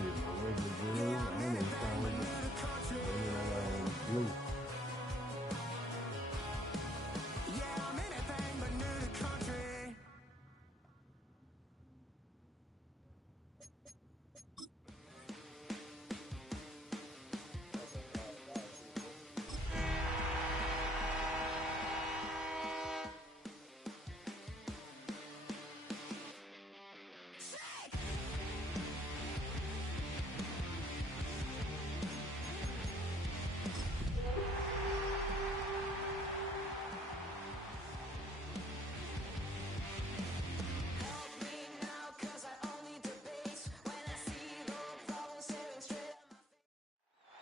shit. Regular green, I don't know what blue.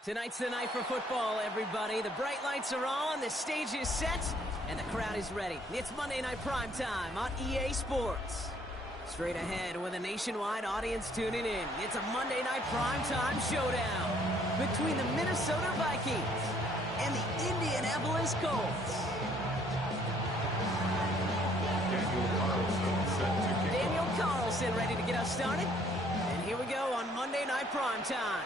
Tonight's the night for football, everybody. The bright lights are on, the stage is set, and the crowd is ready. It's Monday Night Primetime on EA Sports. Straight ahead with a nationwide audience tuning in, it's a Monday Night Primetime showdown between the Minnesota Vikings and the Indianapolis Colts. Daniel Carlson ready to get us started. And here we go on Monday Night Primetime.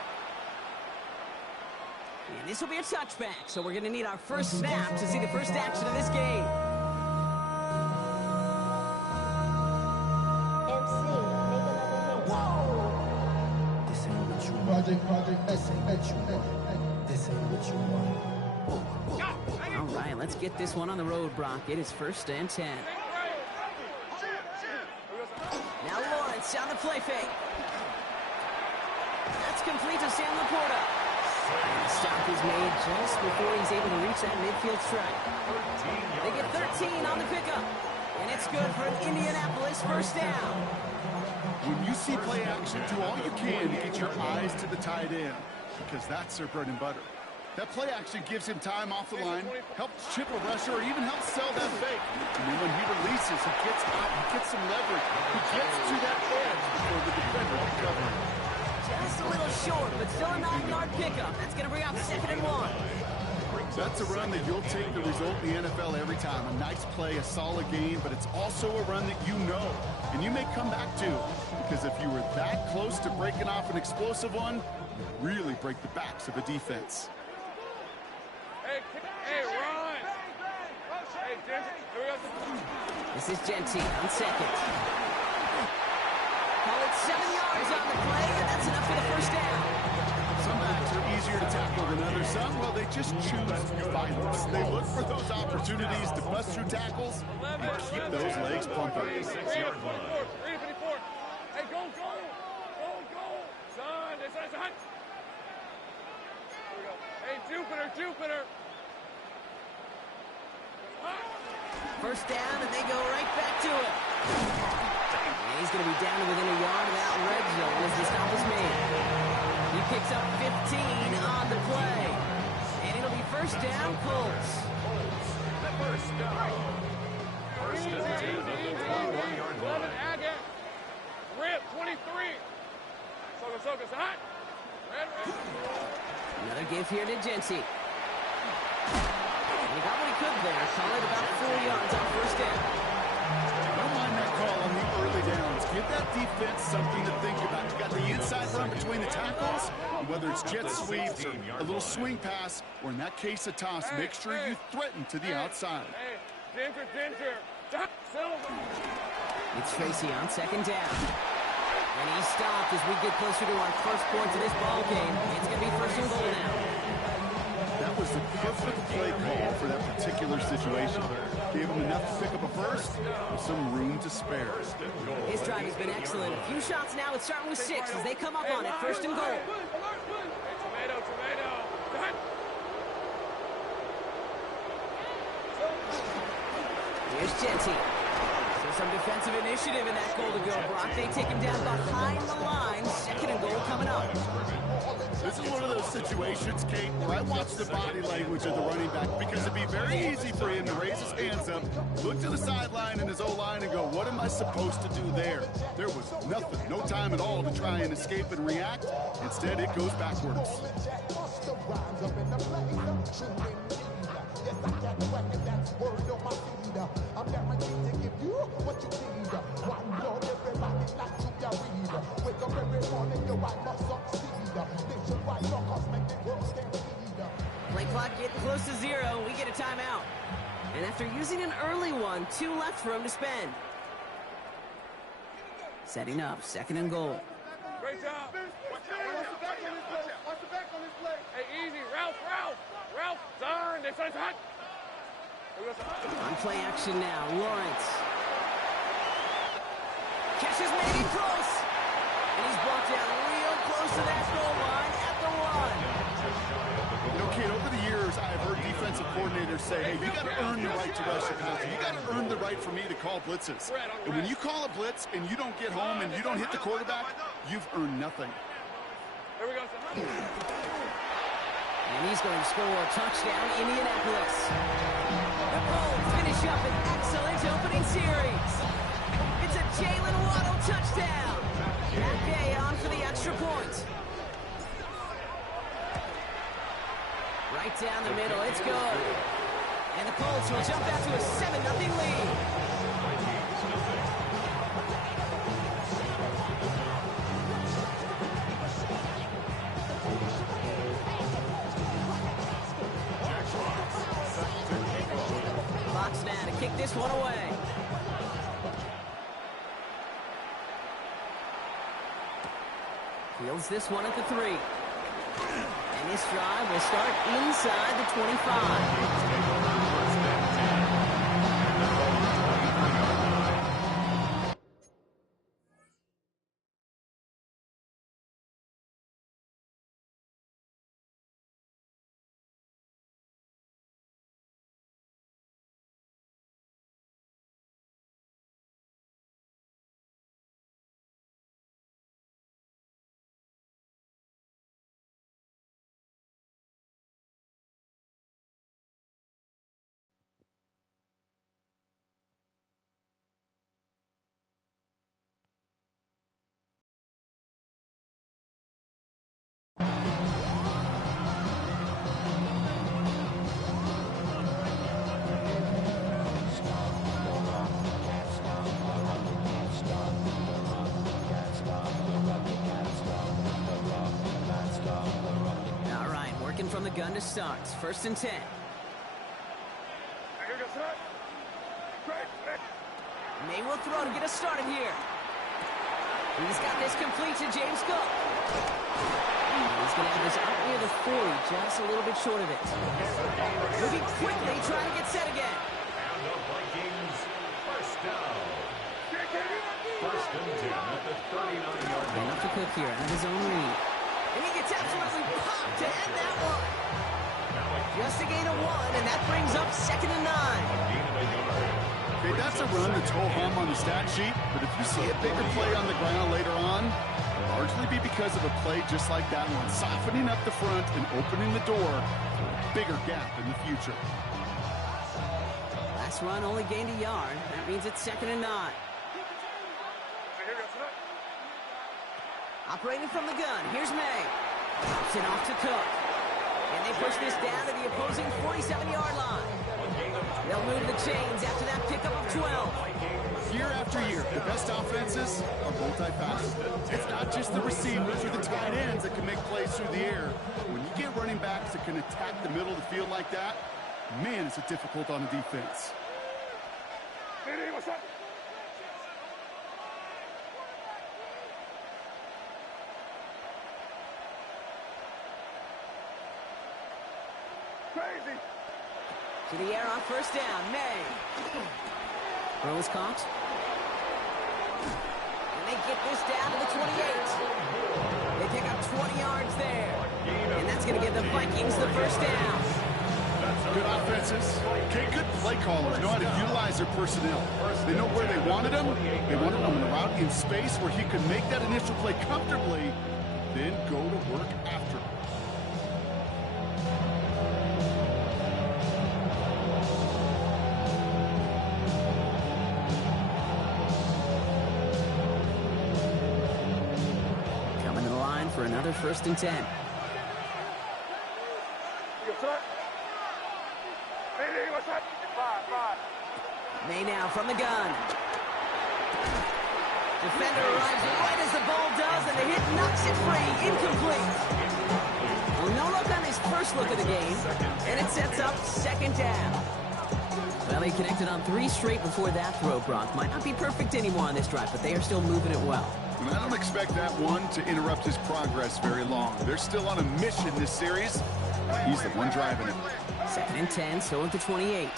And this will be a touchback, so we're going to need our first snap to see the first action of this game. MC, make another hit. This ain't what you want. This ain't what you want. This ain't what you want. All right, let's get this one on the road, Brock. It is 1st and 10. Now Lawrence on the play fake. That's complete to Sam Laporta. And the stop is made just before he's able to reach that midfield strike. They get 13 on the pickup. And it's good for an Indianapolis first down. When you see play action, do all you can to get your eyes to the tight end, because that's their bread and butter. That play action gives him time off the line, helps chip a rusher, or even helps sell that fake. And then when he releases, he gets out, he gets some leverage. He gets to that edge before the defender can cover him. Just a little short, but still a 9-yard pickup. That's going to bring up 2nd and 1. That's a run that you'll take the result in the NFL every time. A nice play, a solid game, but it's also a run that you know, and you may come back to, because if you were that close to breaking off an explosive one, you really break the backs of a defense. Hey, Ron! Hey, This is Genty on 2nd. Call it 7 yards on the play, and that's enough for the first down. Some backs are easier to tackle than others. Some, well, they just choose violence. They look for those opportunities to bust through tackles and keep those legs pumping. 6-yard line. 354. Hey, go! Son, this is hot. Here we go. Hey, Jupiter. First down, and they go right back to it. And he's going to be down to within a yard of that red zone as the stop is made. He picks up 15 on the play. And it'll be first down, Colts. First down. First and 10 on the 21-yard line. Rip, 23. Soka, hot. Red. Another give here to Genty. He got what he could there. Call it about 4 yards on first down. Don't mind that call on the early downs. Give that defense something to think about. You got the inside run between the tackles, and whether it's jet sweeps or a little swing pass, or in that case a toss, make sure you threaten to the outside. Hey, Ginger. Silver. It's Tracy on 2nd down. And he's stopped as we get closer to our first points of this ball game. It's going to be 1st and goal now. That was the perfect play call for that particular situation. Gave him enough to pick up a first with some room to spare. His drive has been excellent. A few shots now. It's starting with 6 as they come up on it. 1st and goal. Hey, tomato. Here's Genty. So some defensive initiative in that goal to go, Brock. They take him down behind the line. 2nd and goal coming up. This is one of those situations, Kate, where I watch the body language of the running back, because it'd be very easy for him to raise his hands up, look to the sideline and his O-line and go, what am I supposed to do there? There was nothing, no time at all to try and escape and react. Instead, it goes backwards. I'm guaranteed to give you what you need. One blood, everybody like to get read. Wake up every morning, you wipe up some close to 0. We get a timeout. And after using an early one, 2 left for him to spend. Setting up, 2nd and goal. Great job. Watch the back on this play. Watch the back on this play. Hey, easy. Ralph. Turn. They're trying to hot. On play action now, Lawrence. Catches maybe close. And he's brought down real close to that goal line at the 1. You know, kid, over the years, I've heard defensive coordinators say, hey, you got to earn the right to rush the passer. You got to earn the right for me to call blitzes. And when you call a blitz and you don't get home and you don't hit the quarterback, you've earned nothing. Here we go. And he's going to score a touchdown, Indianapolis. The Colts finish up an excellent opening series. It's a Jalen Waddle touchdown. Matt Gay on for the extra point. Right down the middle, it's good. And the Colts will jump out to a 7-0 lead. Fox now to kick this one away. Fields this one at the 3. And this drive will start inside the 25. From the gun to start. 1st and 10. May will throw to get us started here. He's got this complete to James Cook. He's going to have this up near the 40, just a little bit short of it. Moving quickly, trying to get set again. And the Vikings, 1st down. 1st and 10 at the 39-yard line. Enough to Cook here out of his own read. And he gets absolutely popped to end that one. Just a gain of 1, and that brings up 2nd and 9. Okay, that's a run that's ho-hum on the stat sheet, but if you see a bigger play on the ground later on, it'll largely be because of a play just like that one, softening up the front and opening the door to a bigger gap in the future. Last run only gained a yard. That means it's 2nd and 9. Operating from the gun, here's May. Drops it off to Cook. And they push this down to the opposing 47-yard line. They'll move the chains after that pickup of 12. Year after year, the best offenses are multifaceted. It's not just the receivers or the tight ends that can make plays through the air. When you get running backs that can attack the middle of the field like that, man, it's difficult on the defense. What's up? Crazy. To the air on 1st down, May. Throw is caught. And they get this down to the 28. They pick up 20 yards there. And that's going to give the Vikings the 1st down. Good offenses. Okay, good play callers know how to utilize their personnel. They know where they wanted them. They wanted them on a route in space where he could make that initial play comfortably, then go to work after. Coming to the line for another 1st and 10. May now from the gun. Defender arrives right as the ball does, and the hit knocks it free. Incomplete. Well, no luck on his first first look of the game, and it sets up second down. Well, he connected on 3 straight before that throw, Brock. Might not be perfect anymore on this drive, but they are still moving it well. And I don't expect that one to interrupt his progress very long. They're still on a mission this series. He's the one driving it. 2nd and 10, so at the 28.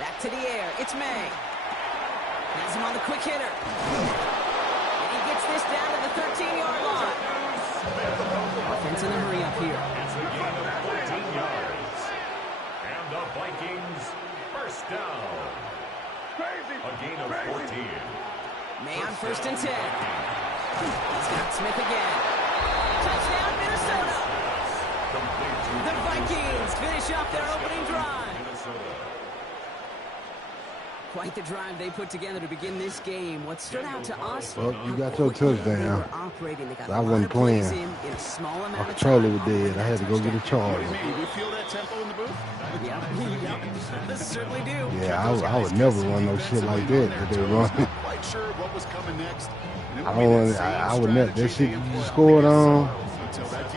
Back to the air. It's May. Has him on the quick hitter. And he gets this down to the 13-yard line. Offense in a hurry up here. It's a gain of 14 yards. And the Vikings first down. A gain of 14. May on 1st and 10. He's got Smith again. Touchdown, Minnesota. The Vikings finish off their opening drive. Quite the drive they put together to begin this game. What stood out to us? Well, you got your touchdown. I wasn't playing. My controller was dead. I had to go get a charger. You feel that tempo in the booth? Yeah, certainly do. Yeah, I would never run no shit like that they run. Quite sure what was coming next. I would never. That shit you scored on.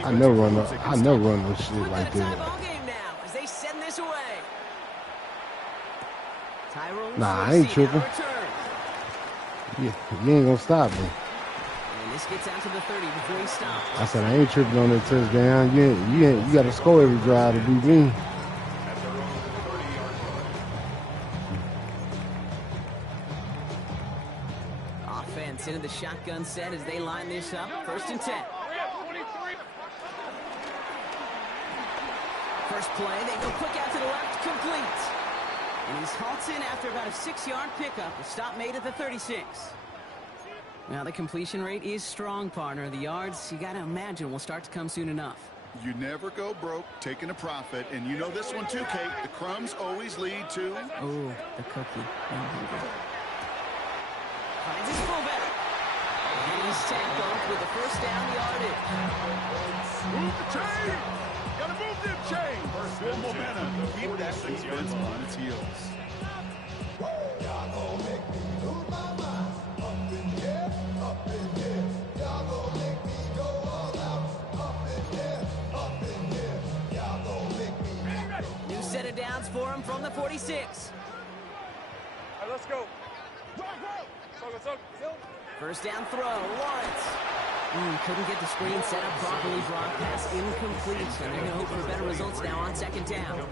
I never run no shit like that. Nah, I ain't tripping. Yeah, you ain't gonna stop me. And this gets out to the 30 before he stops. I said I ain't tripping on that touchdown. You got to score every drive to beat me. Offense into the shotgun set as they line this up. 1st and 10. First play, they go quick out to the left, complete. And he's halts in after about a 6-yard pickup. A stop made at the 36. Now, the completion rate is strong, partner. The yards, you got to imagine, will start to come soon enough. You never go broke taking a profit. And you know this one too, Kate. The crumbs always lead to... Oh, the cookie. Finds his fullback. And he's tackled with the first down yardage. Move the chain! Gotta move them chain! First momentum. Keep that defense on its heels. Y'all gon' make me lose my mind. Up in here, up in here. Y'all gon' make me go all out. Up in here, up in here. Y'all gon' make me. New set of downs for him from the 46. All right, let's go. First down throw, Lawrence. Couldn't get the screen set up properly. Brock pass incomplete. And they're going to hope for better results now on 2nd down.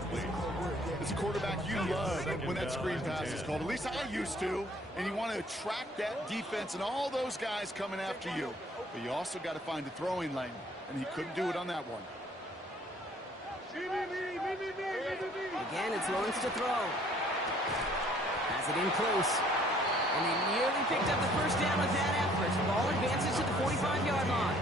As a quarterback, you love when that screen pass is called. At least I used to. And you want to attract that defense and all those guys coming after you. But you also got to find the throwing lane. And he couldn't do it on that one. Again, it's Lawrence to throw. Has it in close. And they nearly picked up the first down with that effort. Ball advances to the 45-yard line.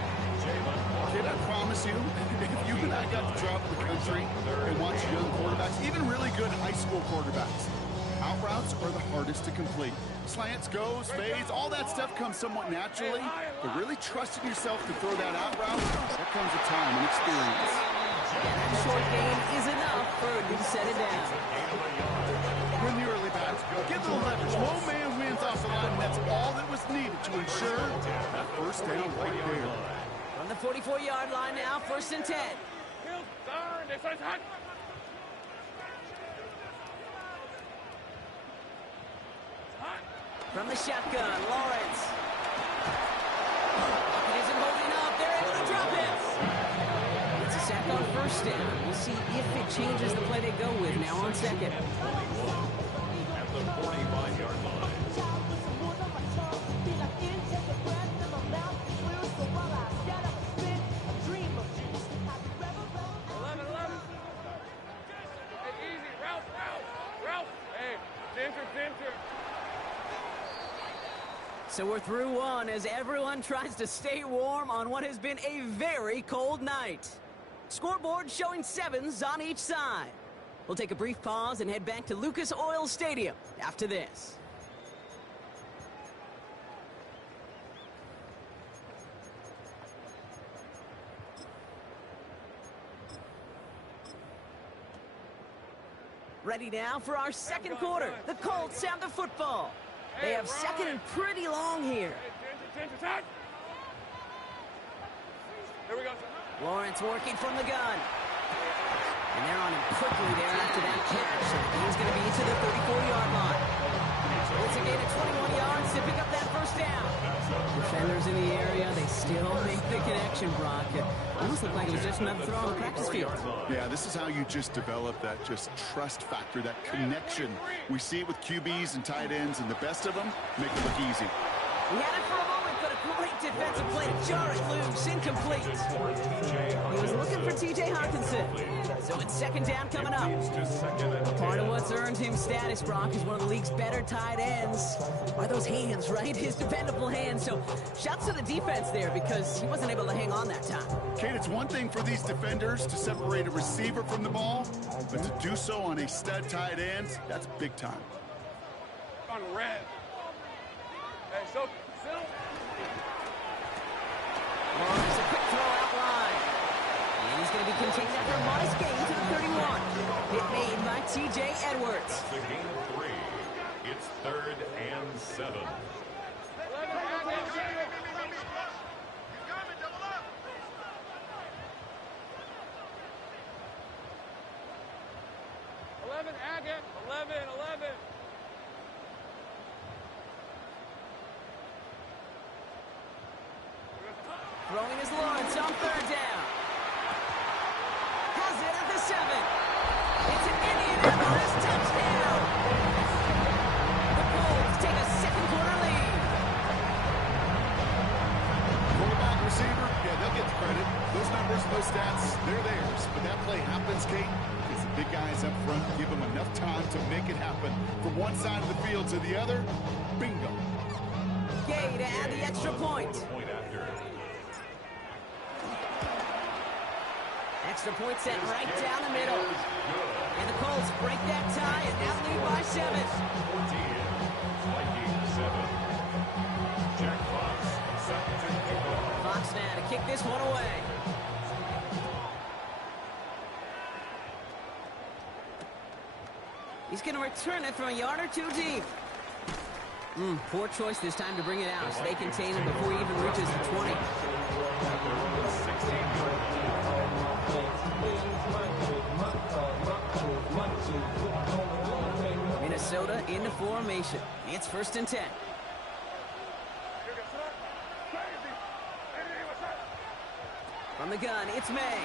Kid, I promise you, if you and I got to travel the country and watch young quarterbacks, even really good high school quarterbacks, out routes are the hardest to complete. Slants, goes, fades, all that stuff comes somewhat naturally, but really trusting yourself to throw that out route, that comes with time and experience. And that short gain is enough for a good set it down. In the early bats, give them leverage. Low man wins off the line, and that's all that was needed to ensure that first down right there. From the 44-yard line now, 1st and 10. From the shotgun, Lawrence. It isn't holding up. They're able to drop it. It's a sack on 1st down. We'll see if it changes the play they go with now on 2nd. At the 45-yard line. So we're through one as everyone tries to stay warm on what has been a very cold night. Scoreboard showing 7s on each side. We'll take a brief pause and head back to Lucas Oil Stadium after this. Ready now for our second quarter. The Colts have the football. They have 2nd and pretty long here. Here we go. Lawrence working from the gun. And they're on him quickly there after that catch. So he's going to be to the 34-yard line. So it's a gain of 21 yards to pick up that first down. Defenders in the area, they still make the connection, Brock. It almost looked like it was just another throw on the practice field. Yeah, this is how you just develop that just trust factor, that connection. We see it with QBs and tight ends, and the best of them make it look easy. He had it for a moment, but a great defensive play to jar it loose, incomplete. He was looking for T.J. Hawkinson. So it's second down coming up. Part of what's earned him status, Brock, is one of the league's better tight ends. Are those hands, right? His dependable hands. So shouts to the defense there because he wasn't able to hang on that time. Kate, it's one thing for these defenders to separate a receiver from the ball, but to do so on a stud tight end, that's big time. On red. Hey, so, Lawrence, a quick throw out line. And he's going to be contained after a modest gain to the 31. Hit made by T.J. Edwards. That's a gain of 3. It's 3rd and 7. 11, Agate. 11. Throwing is Lawrence on third down. Has it at the 7. It's an Indianapolis touchdown. The Colts take a second quarter lead. Quarterback, receiver, yeah, they'll get the credit. Those numbers, those stats, they're theirs. But that play happens, Kate, because the big guys up front give them enough time to make it happen. From one side of the field to the other, bingo. Gay to add the extra point. Point after. Extra point set right down the middle. And the Colts break that tie and now lead by 7. 14. Vikings 7. Jack Fox set to kick off. Fox now to kick this one away. He's going to return it from a yard or two deep. Poor choice this time to bring it out so they contain him before he even reaches the 20. Minnesota into formation. It's 1st and 10. From the gun, it's May.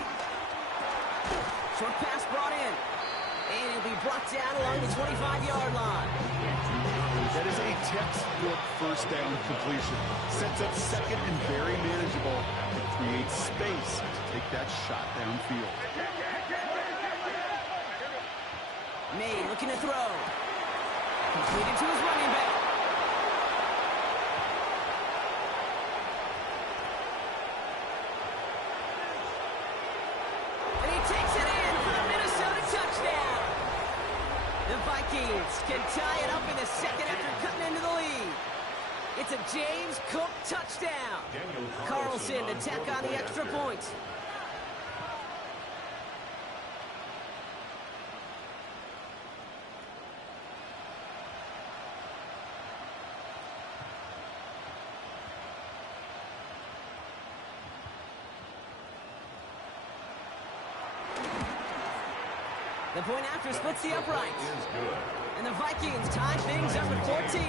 Short pass brought in. And he'll be brought down along the 25-yard line. That is a textbook first down completion. Sets up second and very manageable. It creates space to take that shot downfield. May looking to throw. Completed to his running back. And he takes it in for the Minnesota touchdown. The Vikings can tie it up in the second after cutting into the lead. It's a James Cook touchdown. Carlson to tack on the extra point. The point after splits the uprights. And the Vikings tie things up at 14.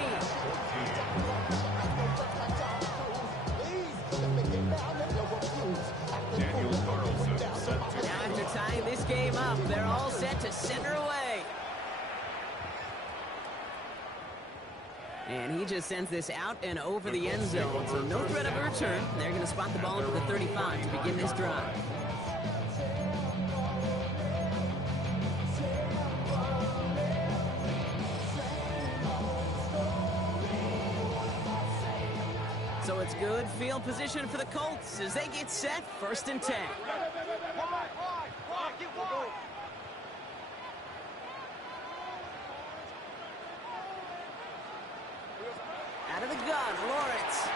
Daniel Carlson set to Now after tying this game up, they're all set to center away. And he just sends this out and over the end zone. So no threat of a return. They're going to spot the ball into the 35 to begin this drive. So it's good field position for the Colts as they get set 1st and 10. Out of the gun, Lawrence.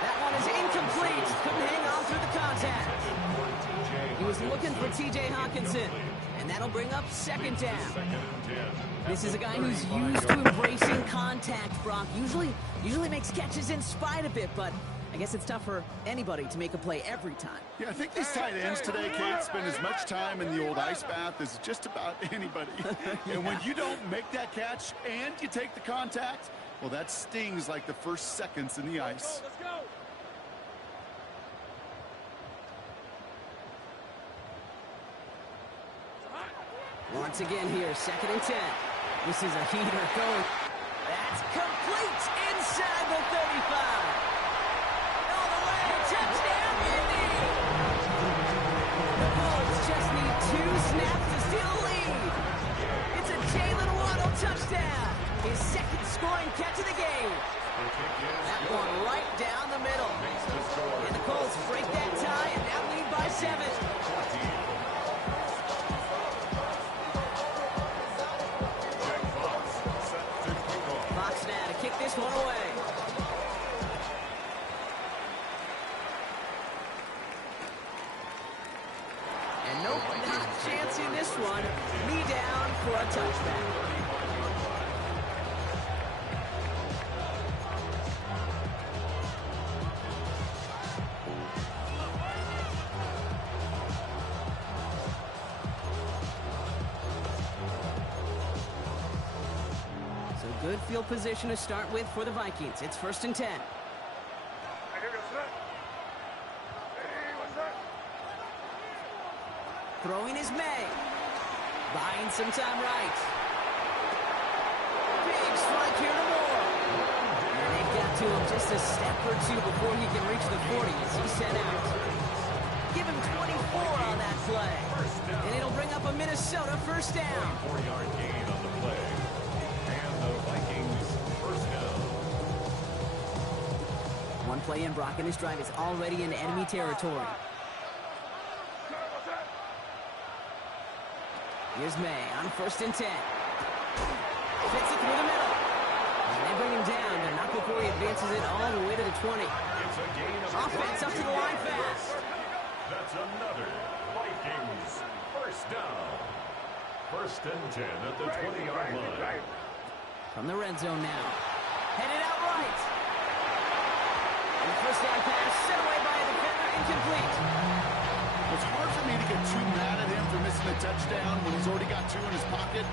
That one is incomplete. Couldn't hang on through the contact. He was looking for T.J. Hawkinson, and that'll bring up 2nd down. This is a guy who's used to embracing contact, Brock. Usually makes catches in spite of it, but I guess it's tough for anybody to make a play every time. Yeah, I think these tight ends today, Kate, spend as much time in the old ice bath as just about anybody. Yeah. And when you don't make that catch and you take the contact, well, that stings like the first seconds in the ice. Let's go. Once again here, 2nd and 10. This is a heater going. That's complete inside the 35. All the way, touchdown, Indy! The Colts just need 2 snaps to steal a lead. It's a Jalen Waddle touchdown. His 2nd scoring catch of the game. That one right down the middle. And the Colts break that tie and now lead by 7. Fox now to kick this one away. And nope, not a chance in this one. Me down for a touchback. Good field position to start with for the Vikings. It's 1st and 10. Hey, here goes that. Hey, what's that? Throwing is May. Buying some time right. Big strike here to Moore. And they've got to him just a step or 2 before he can reach the 40 as he's sent out. Give him 24 on that play. And it'll bring up a Minnesota 1st down. 4-yard gain on the play. The Vikings first down. One play in, Brock, and his drive is already in enemy territory. Here's May on 1st and 10. Fits it through the middle. And they bring him down, but not before he advances it all the way to the 20. It's a gain of Offense up to the line fast. That's another Vikings first down. 1st and 10 at the 20-yard line. From the red zone now. Headed out right. And the 1st down pass set away by a defender, incomplete. It's hard for me to get too mad at him for missing a touchdown when he's already got 2 in his pocket.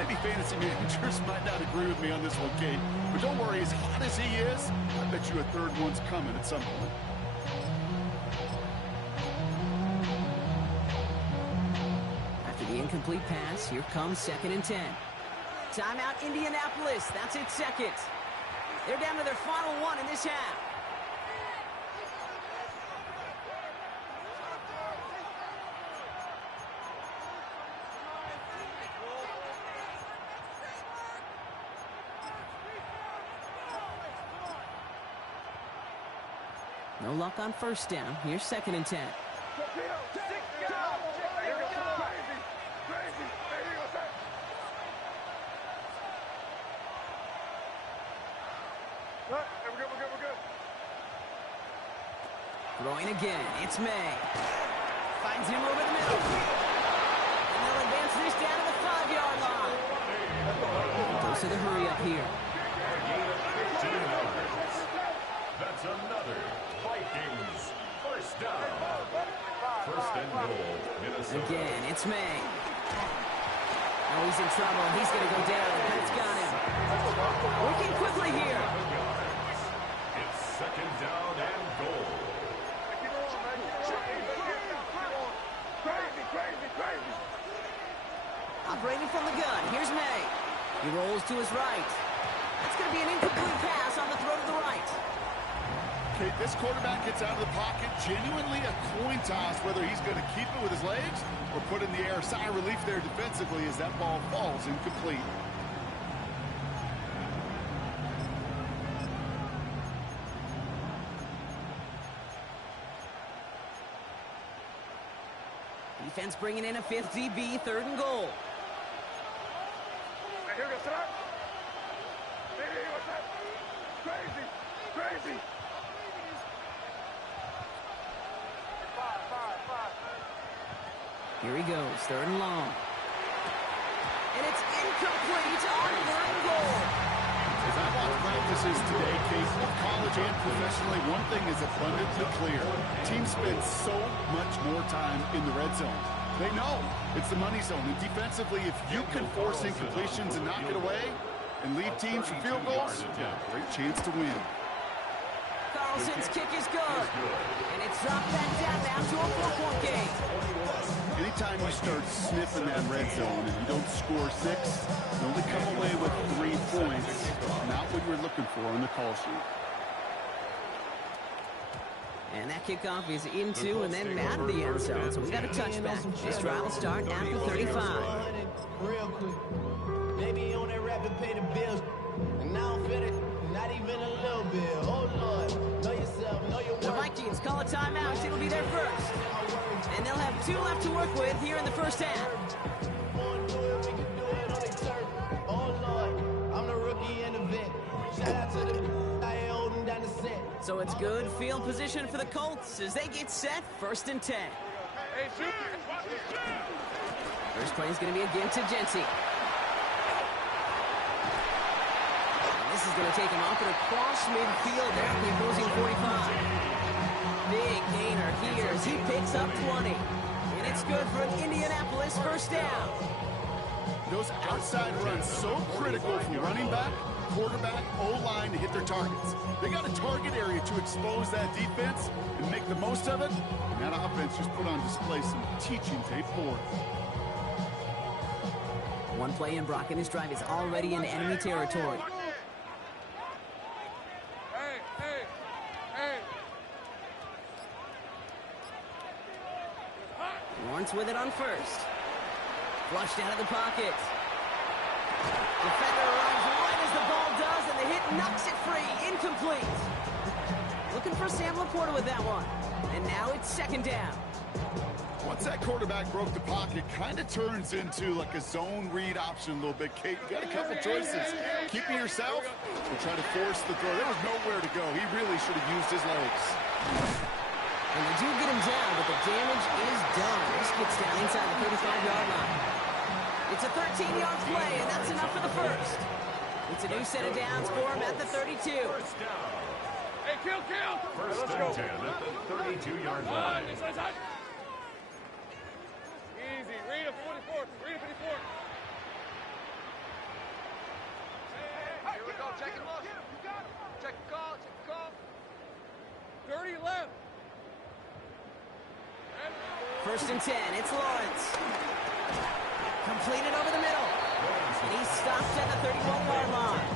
Maybe fantasy managers might not agree with me on this one, Kate. But don't worry, as hot as he is, I bet you a 3rd one's coming at some point. After the incomplete pass, here comes 2nd and 10. Timeout, Indianapolis. That's its 2nd. They're down to their final 1 in this half. No luck on 1st down. Here's 2nd and 10. Throwing again, it's May. Finds him over the middle. And they'll advance this down to the 5-yard line. Goes to the hurry up here. That's another Vikings first down. 1st and goal, Minnesota. Again, it's May. Oh, he's in trouble. He's going to go down. The Pets got him. Working quickly here. It's 2nd down and goal. Operating from the gun. Here's May. He rolls to his right. That's going to be an incomplete pass on the throw to the right. Kate, this quarterback gets out of the pocket, genuinely a coin toss whether he's going to keep it with his legs or put it in the air. Sigh of relief there defensively as that ball falls incomplete. Defense bringing in a 5th DB, 3rd and goal. Here goes that. Hey, what's that? Crazy, crazy. 5. Here he goes, 3rd and long. And it's incomplete on 3rd and goal. As I watch practices today, Kate, both college and professionally, one thing is abundantly clear. Teams spend so much more time in the red zone. They know it's the money zone. And defensively, if you can force incompletions and knock it away and lead teams for field goals, you have a great chance to win. Carlson's kick is good. And it's dropped back down now to a 4-point game. Anytime you start sniffing that red zone and you don't score 6, you only come away with 3 points. Not what you're looking for on the call sheet. And that kickoff is into and then out of the end zone. So we got a touchback. This drive will start after 35. Real quick. Maybe on that rap to pay the bills. And now I'm fit, not even a little bit. Oh, Lord. Know yourself, know your worth. The Vikings call a timeout. It'll be their first. And they'll have 2 left to work with here in the first half. So it's good field position for the Colts as they get set, 1st and 10. First play is going to be again to Genty. And this is going to take him off and across midfield there at the opposing 45. Big gainer here as he picks up 20. And it's good for an Indianapolis first down. Those outside runs so critical for running back, quarterback, O-line to hit their targets. They got a target area to expose that defense and make the most of it. And that offense just put on display some teaching tape for it. One play in Brock and his drive is already in enemy territory. Lawrence with it on first. Flushed out of the pocket. Defender arrives right as the ball does, and the hit knocks it free. Incomplete. Looking for Sam Laporta with that one. And now it's 2nd down. Once that quarterback broke the pocket, kind of turns into like a zone read option a little bit. Kate, you got a couple choices. Keep it yourself or try to force the throw. There was nowhere to go. He really should have used his legs. And they do get him down, but the damage is done. This gets down inside the 35-yard line. It's a 13-yard play, and that's enough for the first. It's a new set of downs for him at the 32. First down. Hey, kill! First and 10 at the 32-yard line. Easy. Read a 44. Read a 54. Here we go. Check it, look. Check the call. 30 left. 1st and 10. It's Lawrence. Completed over the middle. And he stops at the 31-yard line.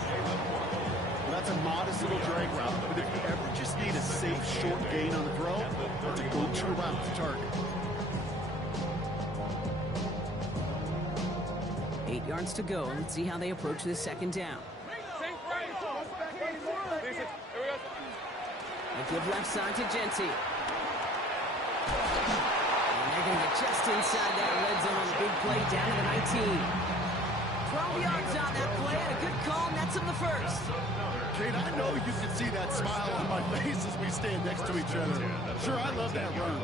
Well, that's a modest little drag route, but if you ever just need a safe, short gain on the throw, that's a go-to route to target. 8 yards to go. Let's see how they approach this 2nd down. They give left side to Genty. And they're going to get just inside that red zone on the big play down to the 19. 12 yards on that play and a good call nets him the first. Kate, I know you can see that smile on my face as we stand next to each other. Sure, I love that run.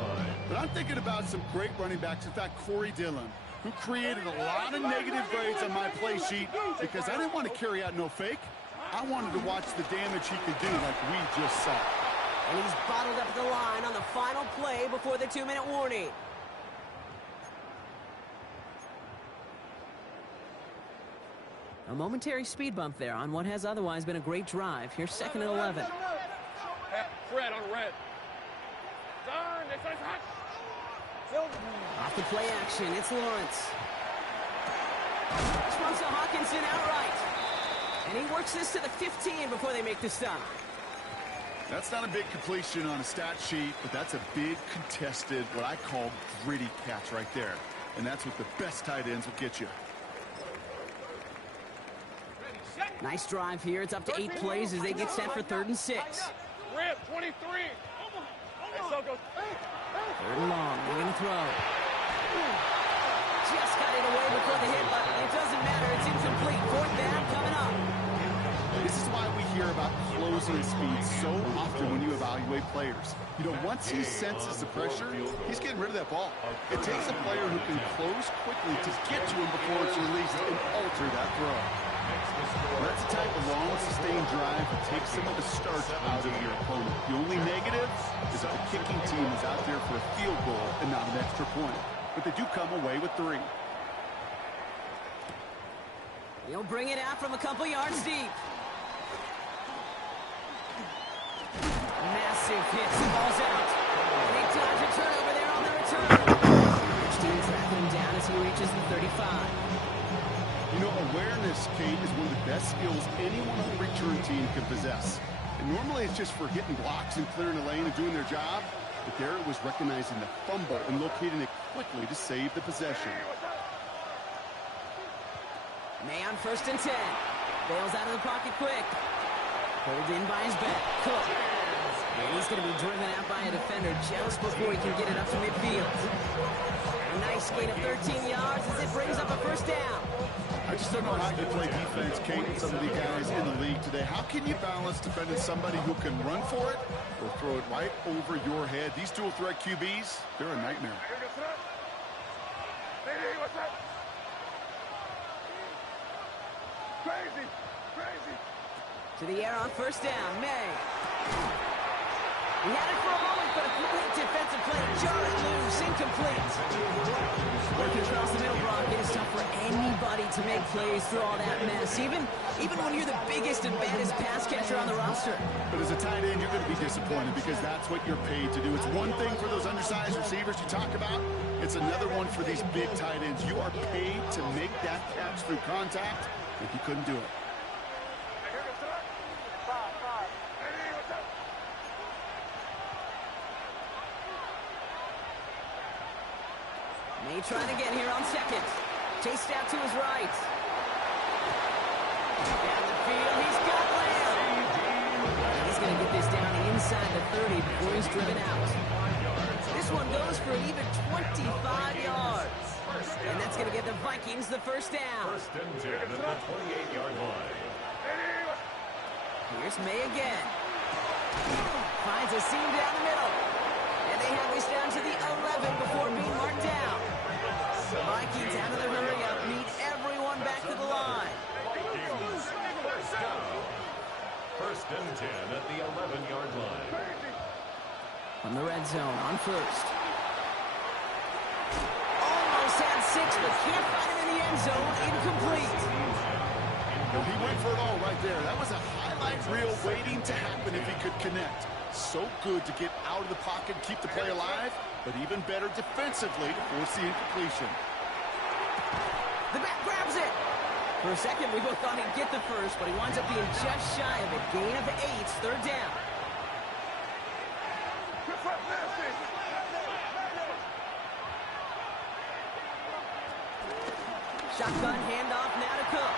But I'm thinking about some great running backs. In fact, Corey Dillon, who created a lot of negative grades on my play sheet because I didn't want to carry out no fake. I wanted to watch the damage he could do like we just saw. And he's bottled up the line on the final play before the 2-minute warning. A momentary speed bump there on what has otherwise been a great drive. Here's 2nd and 11. Fred on red. Off the play action, it's Lawrence. Throws to Hawkinson outright. And he works this to the 15 before they make the stop. That's not a big completion on a stat sheet, but that's a big contested, what I call gritty catch right there. And that's what the best tight ends will get you. Nice drive here. It's up to 8 plays as they get set for 3rd and 6. Rip, 23. Third and long. They're going to throw. Just got it away before the hit, but it doesn't matter. It's incomplete. 4th down coming up. This is why we hear about closing speed so often when you evaluate players. You know, once he senses the pressure, he's getting rid of that ball. It takes a player who can close quickly to get to him before it's released and alter that throw. That's the type of long, sustained drive that takes some of the starch out of your opponent. The only negative is if the kicking team is out there for a field goal and not an extra point. But they do come away with 3. He'll bring it out from a couple yards deep. Massive hit. Ball's out. Big time to turnover there on the return. Each team tracking him down as he reaches the 35. You know, awareness, Kate, is one of the best skills anyone on the return team can possess. And normally it's just for hitting blocks and clearing the lane and doing their job. But there it was recognizing the fumble and locating it quickly to save the possession. May on 1st and 10. Bails out of the pocket quick. Pulled in by his back. Cook. And he's going to be driven out by a defender just before he can get it up to midfield. A nice gain of 13 yards as it brings up a 1st down. I just don't know how you play defense, Kate, with some of the guys in the league today. How can you balance defending somebody who can run for it or throw it right over your head? These dual threat QBs, they're a nightmare. Crazy, crazy. To the air on 1st down, May. He had it for a moment, but a great defensive play. Jar it loose, incomplete. Working across the middle, Brock, it is tough for anybody to make plays through all that mess, even when you're the biggest and baddest pass catcher on the roster. But as a tight end, you're going to be disappointed because that's what you're paid to do. It's one thing for those undersized receivers you talk about. It's another one for these big tight ends. You are paid to make that catch through contact. If you couldn't do it. May trying to get here on 2nd. Chased out to his right. Down the field, he's got Lamb. He's going to get this down inside the 30 before he's driven out. This one goes for an even 25 yards. And that's going to get the Vikings the 1st down. 1st and 10 at the 28-yard line. Here's May again. Finds a seam down the middle. And they have this down to the 11 before being marked down. The Vikings out of their hurry-up meet everyone back to the line. 1st down. 1st and 10 at the 11-yard line. From the red zone on 1st. Almost had 6, but can't find him in the end zone. Incomplete. Well, he went for it all right there. That was a highlight reel waiting to happen if he could connect. So good to get out of the pocket and keep the play alive, but even better defensively to force the incompletion. The back grabs it. For a second, we both thought he'd get the 1st, but he winds up being just shy of a gain of 8, 3rd down. Shotgun handoff now to Cook.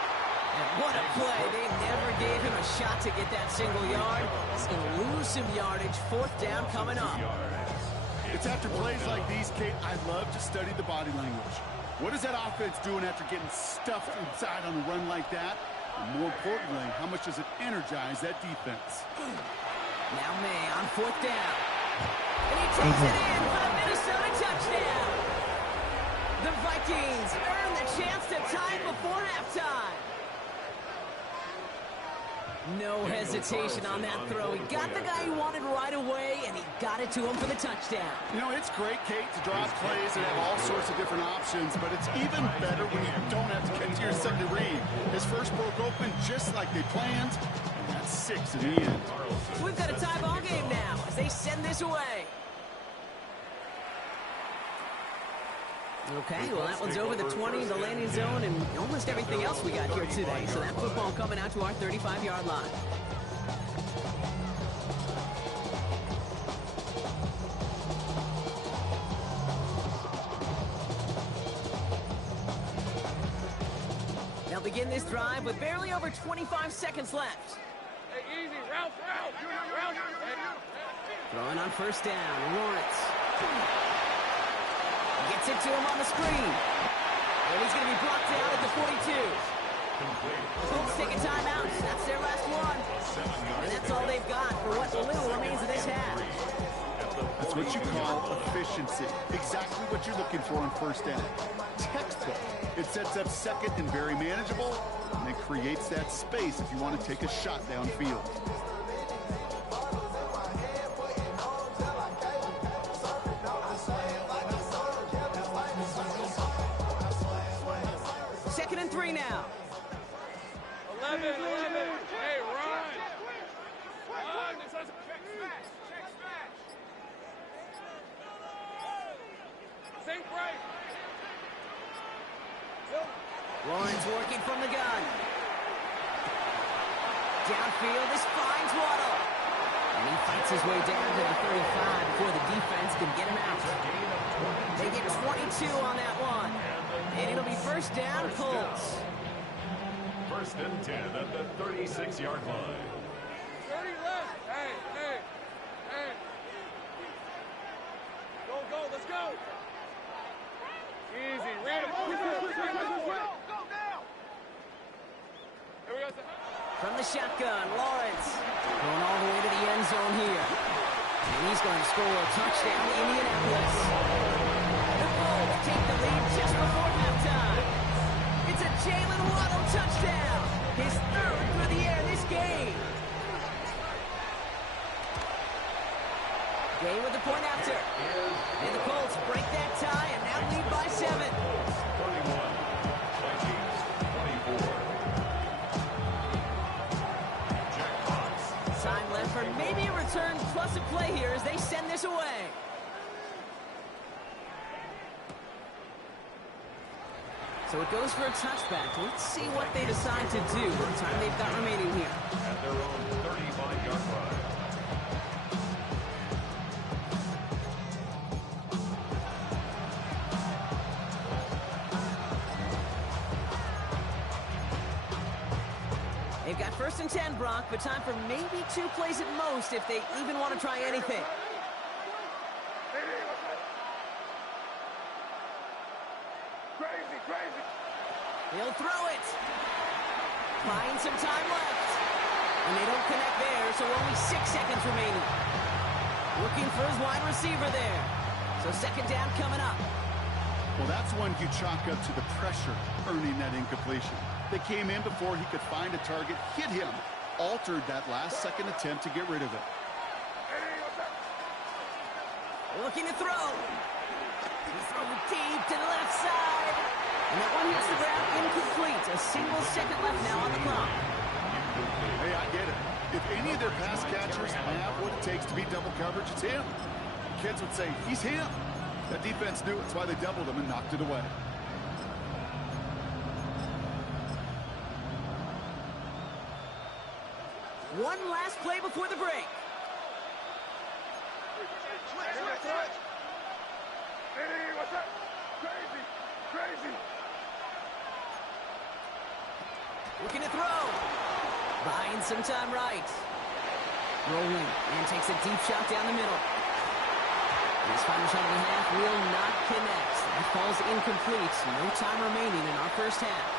And what a play. They never gave him a shot to get that single yard. He's going to lose some yardage. 4th down coming up. It's after plays like these, Kate, I love to study the body language. What is that offense doing after getting stuffed inside on a run like that? And more importantly, how much does it energize that defense? Now May on 4th down. And he takes it in for the Minnesota touchdown. The Vikings earn the chance to tie it before halftime. No hesitation on that throw. He got the guy he wanted right away, and he got it to him for the touchdown. You know, it's great, Kate, to draw up plays and have all sorts of different options, but it's even better when you don't have to get to your second read. His first broke open just like they planned, and that's 6 in the end. We've got a tie ball game now as they send this away. Okay, well, that one's over the 20, the landing zone, and almost everything else we got here today. So that football coming out to our 35-yard line. They'll begin this drive with barely over 25 seconds left. Hey, easy, Ralph. Throwing on 1st down, Lawrence. Gets it to him on the screen. And he's going to be brought down at the 42. Colts taking timeout. That's their last one. And that's all they've got for what little remains of this half. That's what you call efficiency. Exactly what you're looking for on 1st down. Textbook. It sets up 2nd and very manageable. And it creates that space if you want to take a shot downfield. Second and 3 now. 11. Hey, run. Check smash. Sink right. Lawrence working from the gun. Downfield, this finds Waddle. And he fights his way down to the 35 before the defense can get him out. They get 22 on that one. And it'll be first down, Colts. First and 10 at the 36-yard line. 30 left. Hey. Go, let's go. Easy, random. Go now. Here we go. From the shotgun, Lawrence going all the way to the end zone here. And he's going to score a touchdown to Indianapolis. The Colts take the lead just before halftime. It's a Jalen Waddle touchdown. His third for the air this game. Gay with the point after. And the Colts break that tie and now lead by 7. 31, Vikings 24. Jack Fox. Time left for maybe a return plus a play here as they send this away. So it goes for a touchback. Let's see what they decide to do with the time they've got remaining here. At their own 35-yard line. They've got first and 10, Brock, but time for maybe 2 plays at most if they even want to try anything. Crazy. He'll throw it. Buying some time left. And they don't connect there, so only 6 seconds remaining. Looking for his wide receiver there. So second down coming up. Well, that's one you chalk up to the pressure earning that incompletion. They came in before he could find a target, hit him, altered that last-second attempt to get rid of it. Looking to throw. He's throwing deep to the left side. And that one hits the ground incomplete. A single second left now on the clock. Hey, I get it. If any of their pass catchers have what it takes to beat double coverage, it's him. Kids would say, he's him. That defense knew it. That's why they doubled him and knocked it away. One last play before the break. What's up? Crazy. Looking to throw. Buying some time right. Rolling and takes a deep shot down the middle. His final shot of the half will not connect. That falls incomplete. No time remaining in our first half.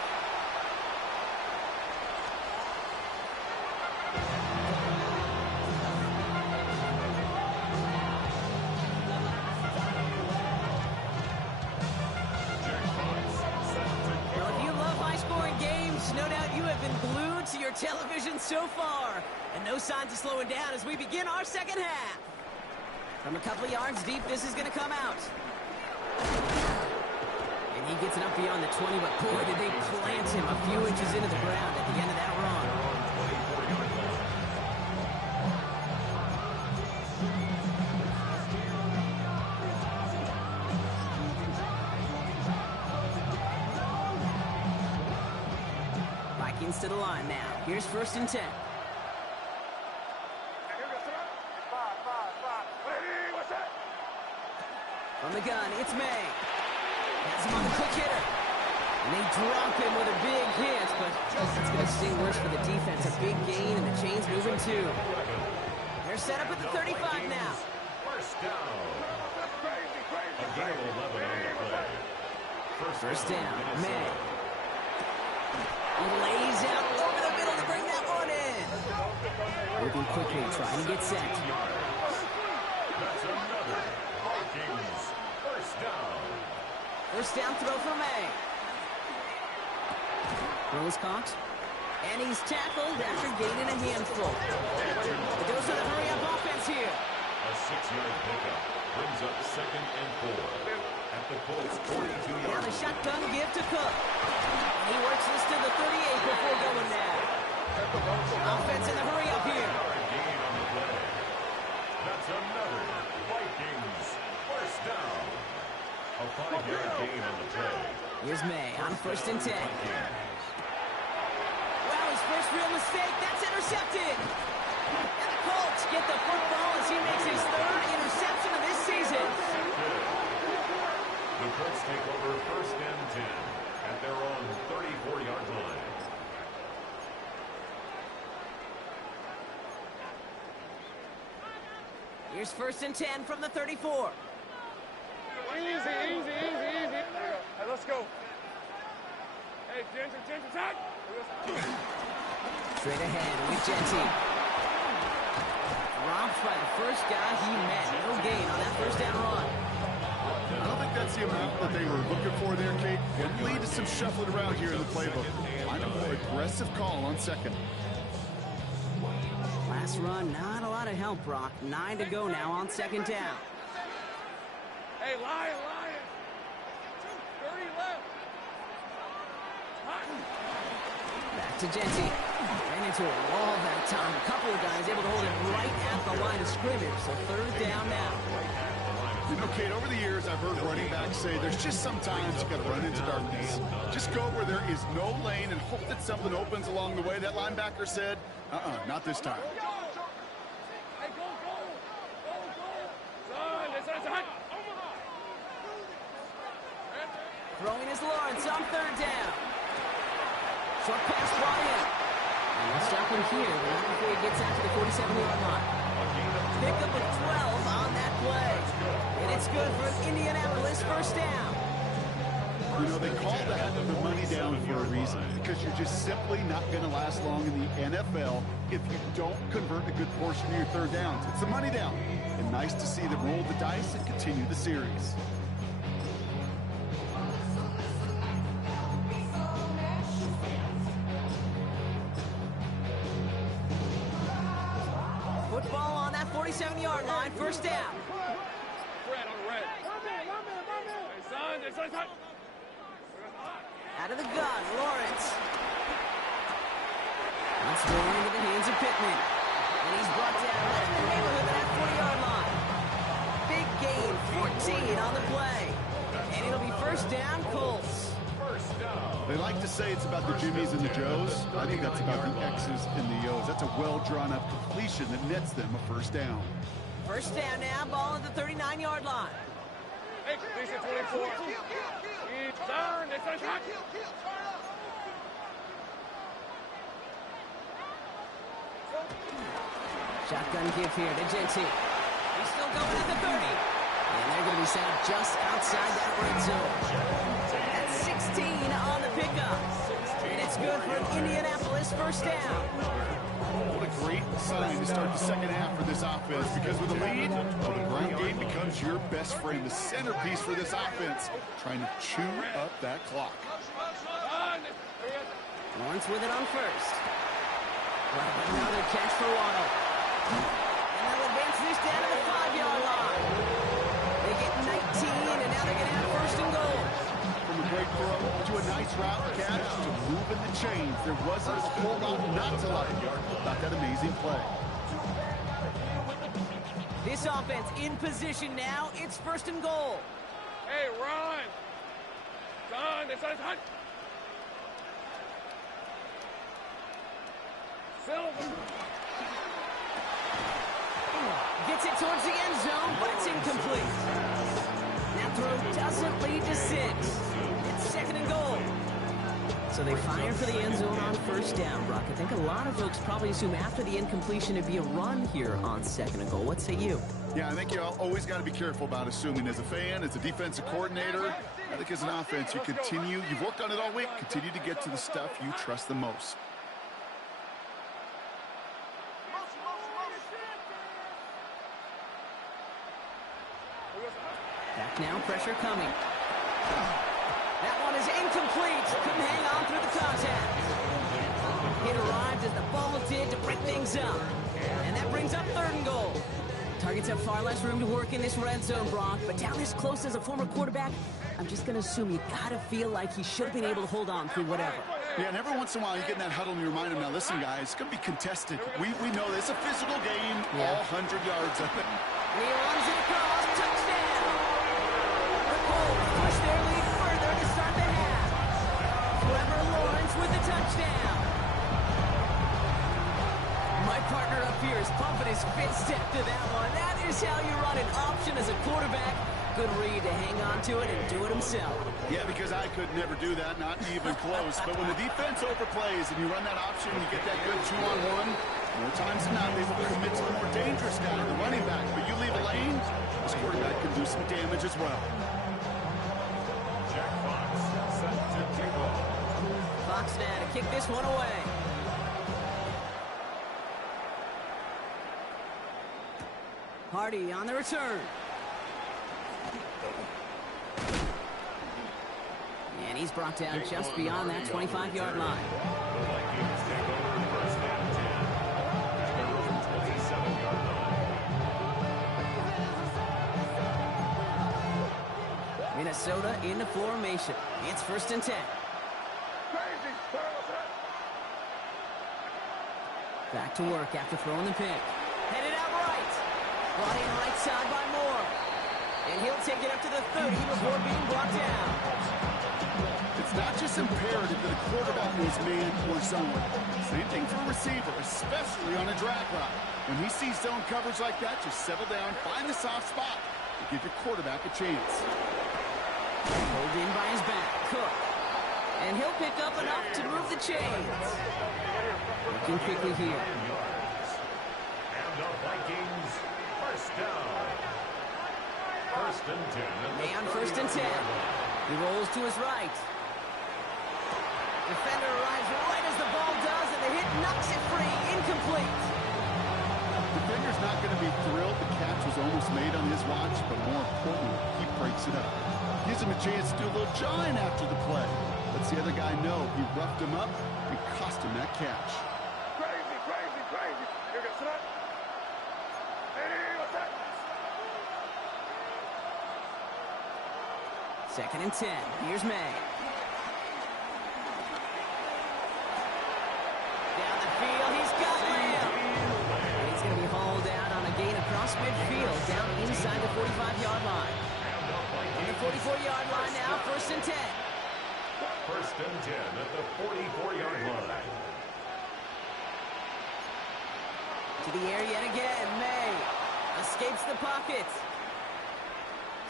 No doubt you have been glued to your television so far. And no signs of slowing down as we begin our second half. From a couple of yards deep, this is going to come out. And he gets it up beyond the 20, but boy, did they plant him a few inches into the ground at the end of that run. To the line now. Here's first and 10. From the gun, it's May. Has him on the quick hitter. And they drop him with a big hit, but it's going to sting worse for the defense. A big gain, and the chain's moving too. They're set up at the 35 now. First down. A gain of 11 on the play. First down, May. He lays out over the middle to bring that one in. Moving quickly, trying to get set. That's another Vikings first down. First down throw for May. Throws caught. And he's tackled after gaining a handful. It goes to the hurry-up offense here. A 6-yard pickup brings up 2nd and 4 at the Colts 42-yard line. Now the shotgun give to Cook. And he works this to the 38 before going down. Offense in the hurry-up here. Gain on the play. That's another Vikings first down. A 5-yard gain on the play. Here's May on 1st and 10. Vikings. Wow, his first real mistake. That's intercepted. And the Colts get the football as he makes his 3rd interception of this season. The Colts take over 1st and 10 at their own 34-yard line. Here's 1st and 10 from the 34. Easy. Hey, let's go. Hey, Ginger, attack. Straight ahead with Genty. Robbed by the first guy he met. No gain on that 1st down run. I don't think that's the amount that they were looking for there, Kate. Could lead to some shuffling around here in the playbook. Find a more aggressive call on 2nd. Last run, not a lot of help, Brock. 9 to go now on 2nd down. Hey, Lion. 30 left. Back to Genty. Ran into a wall that time. A couple of guys able to hold him right at the line of scrimmage. So 3rd down now. You know, Kate, over the years, I've heard running backs say there's just sometimes you got to run into darkness. Just go where there is no lane and hope that something opens along the way. That linebacker said, not this time. Hey, go. Son, Throwing is Lawrence on 3rd down. Short pass brought in. And we'll stop him here, but not before he gets out to the 47-yard line. Pick up a 12 on that play. And it's good for an Indianapolis 1st down. You know, they call that the money down for a reason, because you're just simply not going to last long in the NFL if you don't convert a good portion of your 3rd downs. It's the money down. And nice to see them roll the dice and continue the series. Football on that 47-yard line, 1st down. Red on red. Hey, son. Out of the gun, Lawrence. Once more into the hands of Pittman. And he's brought down right in the neighborhood of that 40-yard line. Big gain, 14 on the play. And it'll be 1st down, Colts. They like to say it's about the Jimmies and the Joes. I think that's about the X's and the O's. That's a well-drawn-up completion that nets them a 1st down. 1st down now, ball at the 39-yard line. Hey, DC 24. Turn. Shotgun give here to Genty. He's still going at the 30. And they're going to be sent just outside that red zone. That's 16 on the pickup. And it's good for an Indianapolis 1st down. What a great sign to start the 2nd half for this offense, because with a lead, well, the ground game becomes your best friend, the centerpiece for this offense, trying to chew up that clock. Lawrence with it on 1st. Another catch for Waddle. And they'll advance this down to the 5-yard line. They get 19, and now they're going to have 1st and goal. From a great throw to a nice route catch to moving the chains, there wasn't a whole lot not to like about that amazing play. This offense in position now. It's 1st and goal. Hey, run. Son. Silver. Gets it towards the end zone, but it's incomplete. That throw doesn't lead to 6. It's 2nd and goal. So they fire for the end zone on 1st down, Brock. I think a lot of folks probably assume after the incompletion it'd be a run here on 2nd and goal. What say you? Yeah, I think you always got to be careful about assuming. As a fan, as a defensive coordinator, I think as an offense, you've worked on it all week, continue to get to the stuff you trust the most. Back now, pressure coming. That one is incomplete. Couldn't hang on through the contact. It arrived as the ball did to break things up. And that brings up 3rd and goal. Targets have far less room to work in this red zone, Brock. But down this close as a former quarterback, I'm just going to assume you got to feel like he should have been able to hold on through whatever. Yeah, and every once in a while you get in that huddle and you remind him, now listen, guys, it's going to be contested. We know this is a physical game, all 100 yards of it. And he runs it across. Touchdown! The Colts push their lead further to start the half. Trevor Lawrence with the touchdown. My partner up here is pumping his fist after that one. That is how you run an option as a quarterback. Good read to hang on to it and do it himself. Yeah, because I could never do that, not even close. But when the defense overplays and you run that option, you get that good 2-on-1, more times than not, they will commit to the more dangerous guy, the running back. But you leave a lane, this quarterback can do some damage as well. Jack Fox set to kick off. Fox now to kick this one away. Hardy on the return. And he's brought down just beyond that 25-yard line. The Vikings take over first and 10 at their own 27-yard line. Minnesota into formation. It's 1st and 10. Back to work after throwing the pick. Headed out right. Brought in right side by Moore. And he'll take it up to the 30 before being brought down. It's not just imperative that a quarterback knows man or zone. Same thing for a receiver, especially on a drag route. When he sees zone coverage like that, just settle down, find the soft spot, and give your quarterback a chance. Pulled in by his back, Cook. And he'll pick up enough to move the chains. Looking quickly here. And the Vikings first down. 1st and 10. And 1st and 10. He rolls to his right. Defender arrives right as the ball does, and the hit knocks it free. Incomplete. Defender's not going to be thrilled the catch was almost made on his watch, but more importantly, he breaks it up. Gives him a chance to do a little jawing after the play. Lets the other guy know he roughed him up and cost him that catch. Crazy, crazy, crazy. Here goes tonight. Hey, what's that? 2nd and 10. Here's May. Down the field, he's got Lamb. And he's going to be hauled out on a gain across midfield, down inside the 45-yard line. On the 44-yard line now, 1st and 10. 1st and 10 at the 44-yard line. To the air yet again, May escapes the pocket.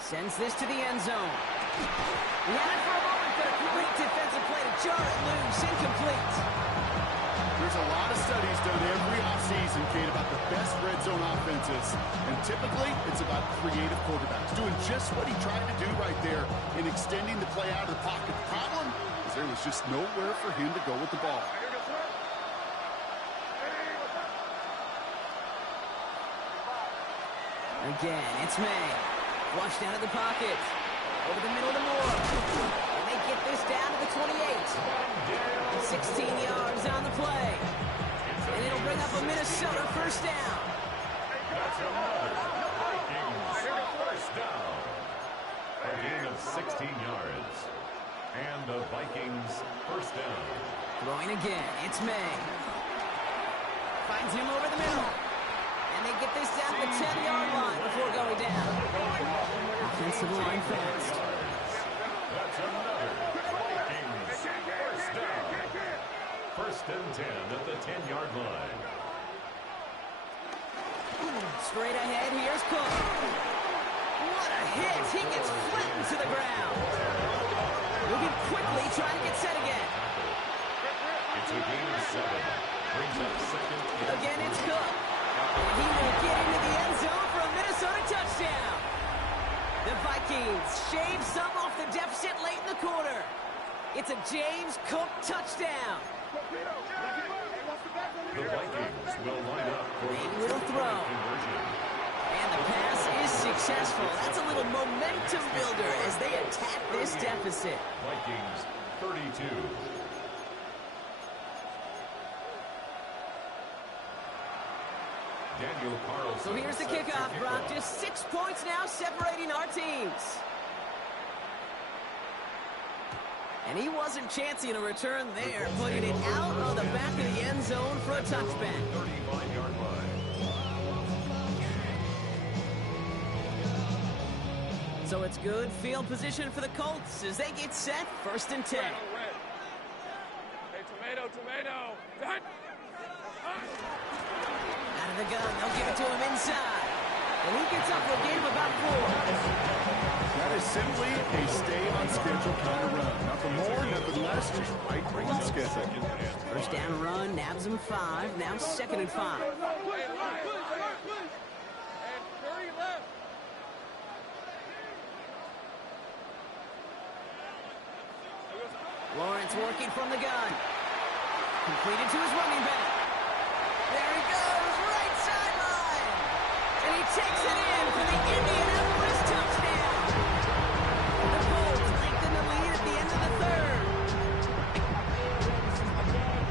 Sends this to the end zone. He had it for a moment, but a great defensive play to jar it loose. Incomplete. There's a lot of studies done every offseason, Kate, about the best red zone offenses. And typically, it's about creative quarterbacks doing just what he tried to do right there in extending the play out of the pocket. The problem is there was just nowhere for him to go with the ball. Here goes tonight. Hey, what's that? Again, it's May. Flushed out of the pocket. Over the middle to Moore. And they get this down to the 28. 16 yards on the play. And it'll bring up a Minnesota 1st down. That's another Vikings first down. A gain of 16 yards. And the Vikings first down. Throwing again, it's May. Finds him over the middle. And they get this down to the 10-yard line before going down. Offensive line fast. That's another Vikings first down. 1st and 10 at the 10-yard line. Straight ahead, here's Cook. What a hit! He gets flattened to the ground. Moving quickly, trying to get set again. It's a gain of 7. Brings up 2nd. Again, it's Cook. And he will get into the end zone for a Minnesota touchdown. The Vikings shave some off the deficit late in the quarter. It's a James Cook touchdown. The Vikings will line up for They will throw. conversion. And And the pass is successful. That's a little momentum builder as they attack this deficit. Vikings 32. Daniel Carlson. So here's the kickoff, Brock. Just 6 points now separating our teams. And he wasn't chancing a return there, putting it out of the back of the end zone for a touchback. 35-yard line. So it's good field position for the Colts as they get set, 1st and 10. Hey, tomato, tomato. Done. Out of the gun, they'll give it to him inside. And he gets up for a gain of about 4. That is simply a stay-on-schedule kind of run. Nothing more, nothing less, just right on schedule. First down run, nabs him 5, now 2nd and 5. And hurry left. Lawrence working from the gun. Completed to his running back. There he goes, right sideline. And he takes it in for the Indianapolis touchdown. The Colts lengthen the lead at the end of the 3rd.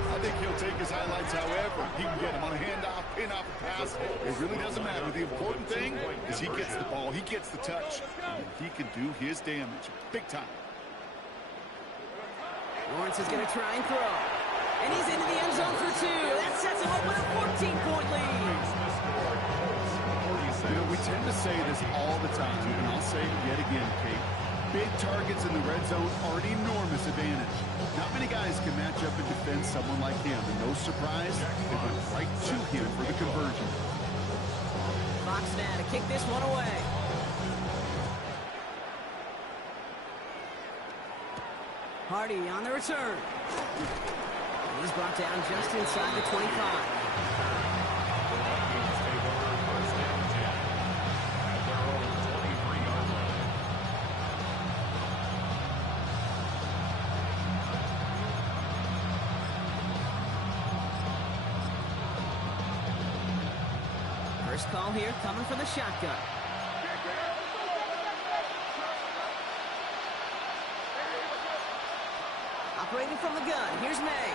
I think he'll take his highlights however he can get him on a handoff, pin-off, pass. It really doesn't matter. The important thing is he gets the ball, he gets the touch, and he can do his damage big time. Lawrence is going to try and throw. And he's into the end zone for 2. That sets him up with a 14-point lead. You know, we tend to say this all the time, and I'll say it yet again, Kate. Big targets in the red zone are an enormous advantage. Not many guys can match up and defend someone like him, and no surprise, they went right to him for the conversion. Fox now to kick this one away. Hardy on the return. And he's brought down just inside the 25. First call here coming from the shotgun. Operating from the gun. Here's May.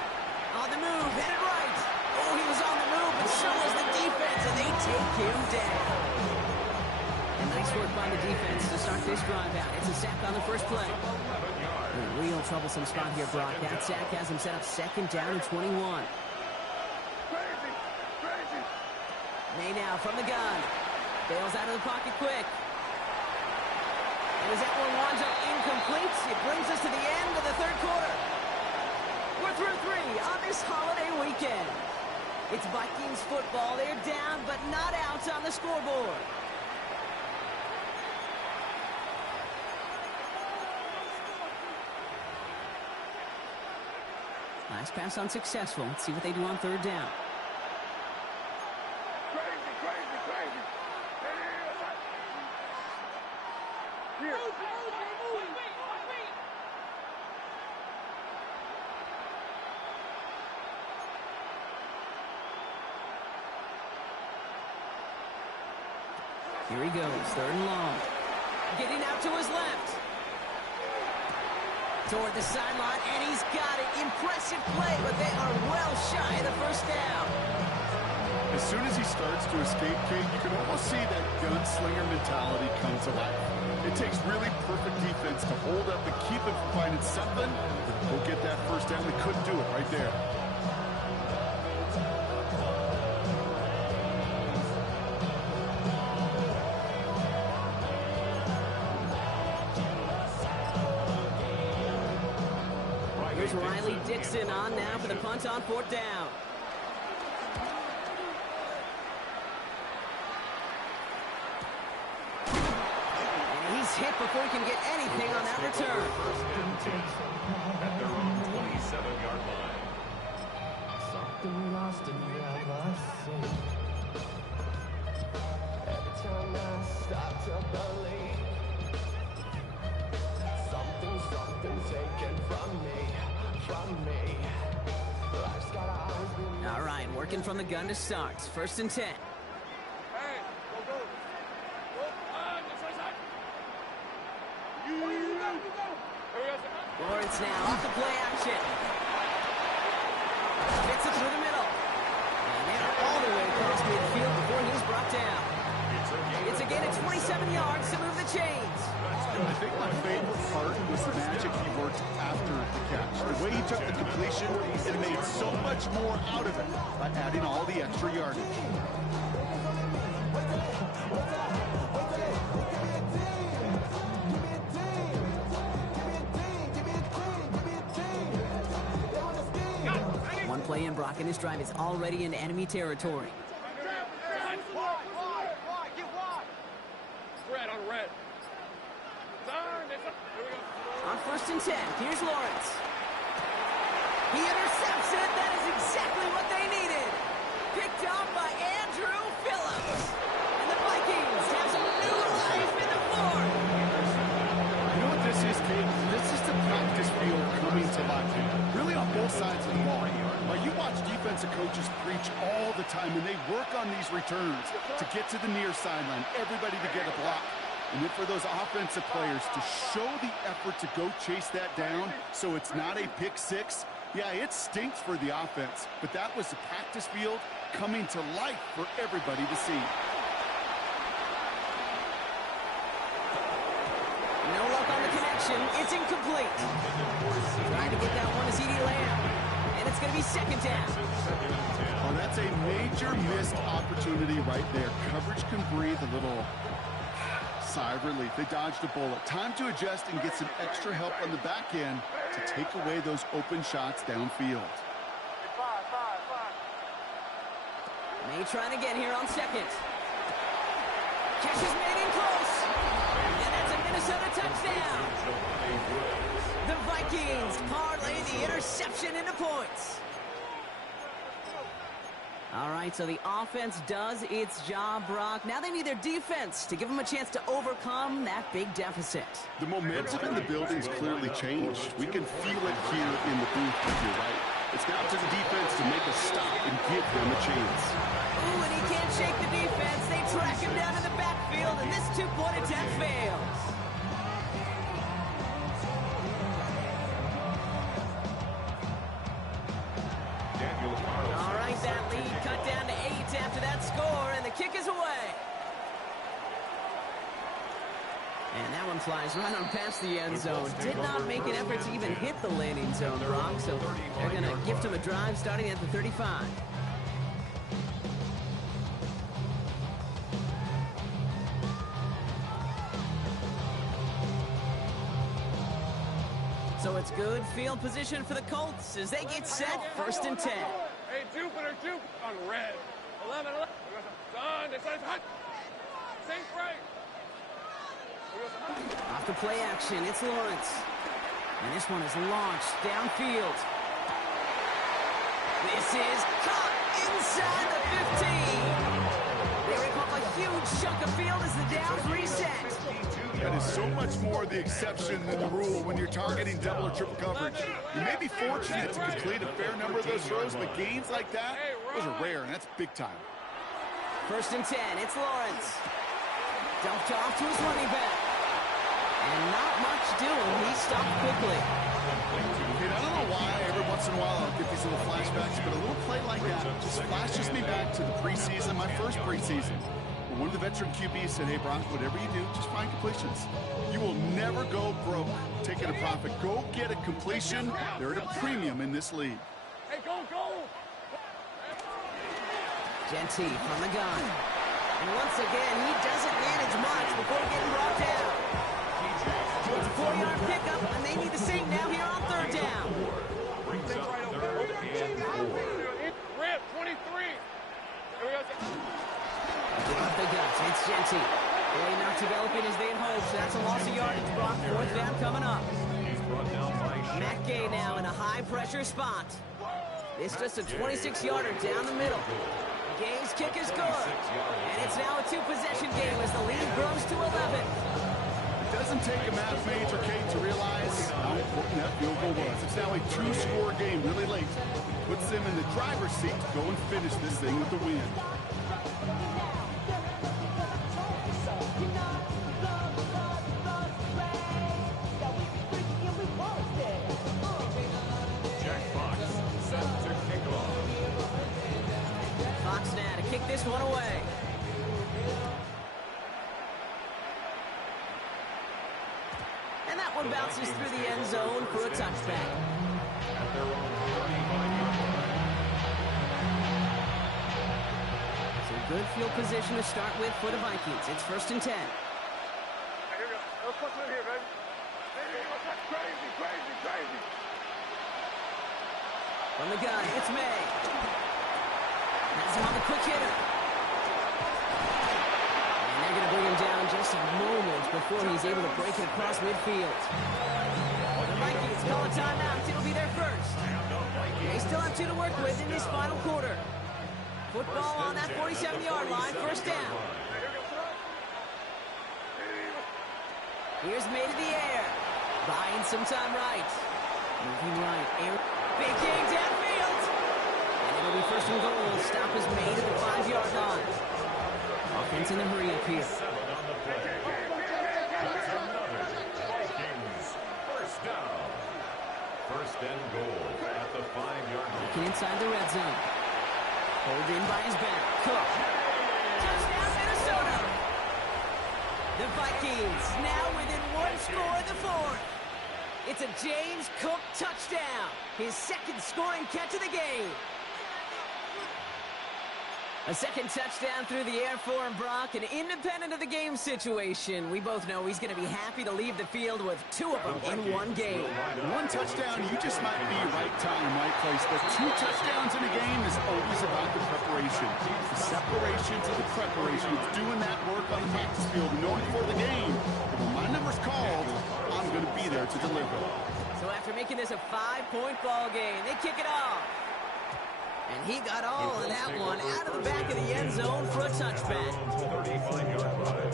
On the move, headed right. Oh, he was on the move, but so was the defense, and they take him down. And nice work by the defense to start this drive out. It's a sack on the first play. A real troublesome spot here, Brock. That sack has him set up 2nd down and 21. May now from the gun. Bails out of the pocket quick. And as that one winds up incomplete, it brings us to the end of the 3rd quarter. We're through 3 on this holiday weekend. It's Vikings football. They're down, but not out on the scoreboard. Last pass unsuccessful. Let's see what they do on 3rd down. Here. Here he goes, 3rd and long. Getting out to his left. Toward the sideline, and he's got it. Impressive play, but they are well shy of the 1st down. As soon as he starts to escape, Kate, you can almost see that gunslinger mentality come to life. It takes really perfect defense to hold up and keep him from finding something. Go get that 1st down. They couldn't do it right there. Here's Riley Dixon on now for the punt on 4th down. And he's hit before he can get anything on that return. At their own 27-yard line. Something lost and never seen. Every time I start to believe something taken from me. Life's gotta always be. All right, working from the gun to start. 1st and 10. Hey, go. Lawrence now off the play action. Fits it through the middle. And they're all the way across midfield before he's brought down. It's a gain of 27 yards to move the chains. I think my favorite part was the magic he worked after the catch. The way he took the completion and made so much more out of it by adding all the extra yardage. One play in, Brock, and this drive is already in enemy territory. Red on red. On 1st and 10, here's Lawrence. He intercepts it. That is exactly what they needed. Picked up by Andrew Phillips. And the Vikings have some new life in the fourth. You know what this is, Kate? This is the practice field coming to life. Really on both sides of the ball. You watch defensive coaches preach all the time, and they work on these returns to get to the near sideline, everybody to get a block. And then for those offensive players to show the effort to go chase that down so it's not a pick six, yeah, it stinks for the offense. But that was the practice field coming to life for everybody to see. No luck on the connection. It's incomplete. Trying to get that one to CeeDee Lamb. And it's going to be 2nd down. Oh, that's a major missed opportunity right there. Coverage can breathe a little sigh of relief. They dodged a bullet. Time to adjust and get some extra help on the back end to take away those open shots downfield. May trying to get here on 2nd. Catch is made in close. And that's a Minnesota touchdown. The Vikings parlay the interception into points. All right, so the offense does its job, Brock. Now they need their defense to give them a chance to overcome that big deficit. The momentum in the building's clearly changed. We can feel it here in the booth, if you're right. It's now to the defense to make a stop and give them a chance. Ooh, and he can't shake the defense. They track him down in the backfield, and this two-point attack fails. All right, that lead cut down to 8 after that score, and the kick is away. And that one flies right on past the end zone. Did not make an effort to even hit the landing zone, Brock, so they're going to gift him a drive starting at the 35. So it's good field position for the Colts as they get set, 1st and 10. Hey, Jupiter, on red. 11. Done. This is hot. Think right. Off the play action, it's Lawrence. And this one is launched downfield. This is caught inside the 15. They rip up a huge chunk of field as the downs reset. That is so much more the exception than the rule when you're targeting double or triple coverage. You may be fortunate to complete a fair number of those throws, but gains like that, those are rare, and that's big time. 1st and 10, it's Lawrence. Dumped off to his running back. And not much doing. He stopped quickly. I don't know why every once in a while I'll get these little flashbacks, but a little play like that just flashes me back to the preseason, my first preseason. One of the veteran QBs said, hey, Brock, whatever you do, just find completions. You will never go broke taking a profit. Go get a completion. They're at a premium in this league. Hey, go! Genty from the gun. And once again, he doesn't manage much before getting brought down. It's a 4-yard pickup, and they need the same now here on 3rd down. Rip, 23. Off the guts, it's Genty. Really not developing as they had hoped, so that's a loss of yardage, Brock. 4th down coming up. Matt Gay now in a high-pressure spot. It's just a 26-yarder down the middle. Gay's kick is good. And it's now a 2-possession game as the lead grows to 11. It doesn't take a math major, Kate, to realize how important that field goal was. It's now a 2-score game really late. It puts them in the driver's seat to go and finish this thing with the win. And that one bounces through the end zone for a touchback. At their own 35-yard line. So good field position to start with for the Vikings. It's 1st and 10. Here we go. Let's put it here, baby. Crazy, crazy, crazy. From the gun, it's May. That's him on the quick hitter. And they're going to bring him down just a moment before he's able to break it across midfield. The Vikings call a timeout. It'll be their first. They still have 2 to work with in this final quarter. Football on that 47-yard line, 1st down. Here's May to the air. Buying some time right. Moving right. Air. Big game downfield. And it'll be 1st and goal. Stop is made at the 5-yard line. Offense in a hurry up here. 7 on the play. That's another Vikings 1st down. 1st and goal at the 5-yard line. Looking inside the red zone. Hold in by his back. Cook. Touchdown, Minnesota. The Vikings now within 1 score in the 4th. It's a James Cook touchdown. His 2nd scoring catch of the game. A 2nd touchdown through the air for him, Brock, and independent of the game situation, we both know he's going to be happy to leave the field with 2 of them in 1 game. 1 touchdown, you just might be right time, right place, but 2 touchdowns in a game is always about the preparation. The separation to the preparation. It's doing that work on the practice field, knowing for the game. When my number's called, I'm going to be there to deliver. So after making this a 5-point ball game, they kick it off. And he got all of that one out of the back of the end zone for a touchback. 35-yard line.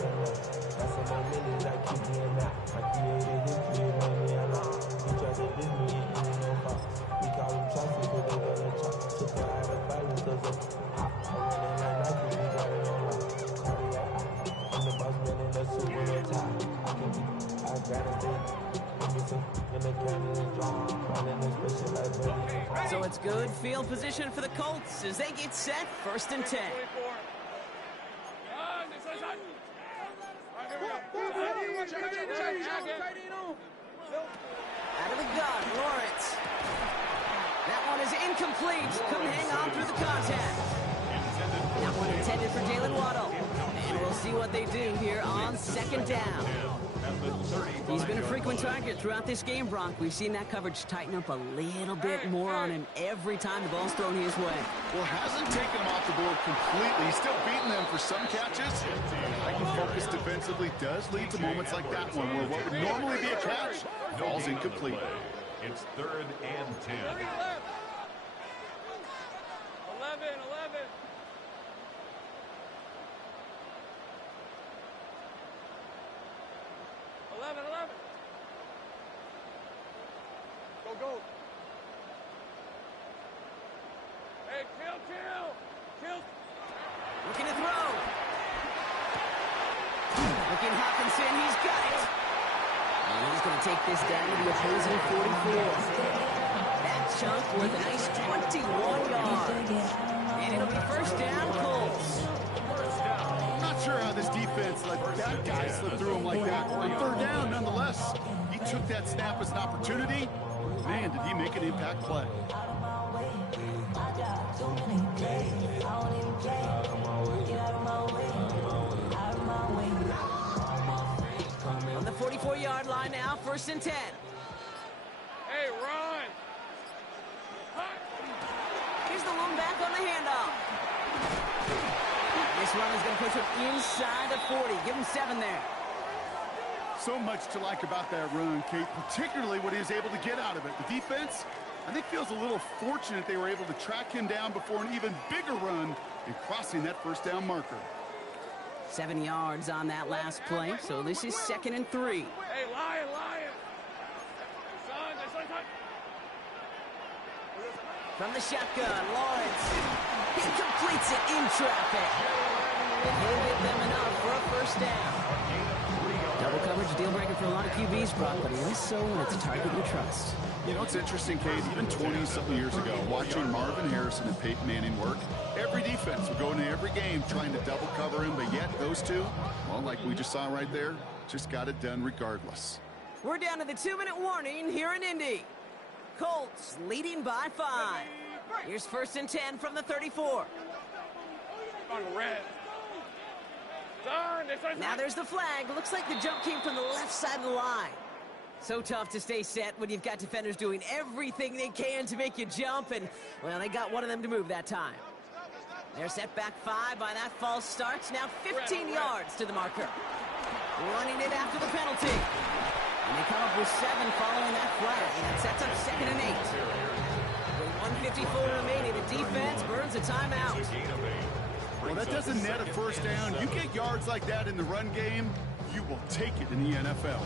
So it's good field position for the Colts as they get set, 1st and 10. Out of the gun, Lawrence. That one is incomplete. Couldn't hang on through the contact. That one intended for Jalen Waddle. And we'll see what they do here on 2nd down. He's been a frequent target throughout this game, Bronk. We've seen that coverage tighten up a little bit more on him every time the ball's thrown his way. Well, hasn't taken him off the board completely. He's still beating them for some catches. Heightened focus defensively does lead to moments like that one where what would normally be a catch falls incomplete. It's 3rd and 10. 11. 11. Go. Hey, kill. Looking to throw. Looking Hawkinson, he's got it. And he's going to take this down to the opposing 44. That chunk with a nice 21 yards. And it'll be 1st down, Colts. Not sure how this defense let that guy slip through him like that. On 3rd down, nonetheless. He took that snap as an opportunity. Man, did he make an impact play. On the 44-yard line now, 1st and 10. Hey, run. Here's the one back on the handoff. This run is going to push him inside the 40. Give him 7 there. So much to like about that run, Kate, particularly what he was able to get out of it. The defense, I think, feels a little fortunate they were able to track him down before an even bigger run and crossing that 1st down marker. 7 yards on that last play, so this is 2nd and 3. Hey, lion. Son. From the shotgun, Lawrence. He completes it in traffic. And he'll get them enough for a 1st down. Double coverage, deal breaker for a lot of QBs, Brock, but less so when it's a target you trust. You know, it's interesting, Kate, even 20-something years ago, watching Marvin Harrison and Peyton Manning work, every defense would go into every game trying to double cover him, but yet those two, well, like we just saw right there, just got it done regardless. We're down to the 2-minute warning here in Indy. Colts leading by 5. Here's 1st and 10 from the 34. On red. Now there's the flag. Looks like the jump came from the left side of the line. So tough to stay set when you've got defenders doing everything they can to make you jump, and, well, they got one of them to move that time. They're set back 5 by that false start. Now 15 yards to the marker. Running it after the penalty. And they come up with 7 following that flag. That sets up 2nd and 8. With 1:54 remaining, the defense burns a timeout. Well, that doesn't net a first down. You get yards like that in the run game, you will take it in the NFL.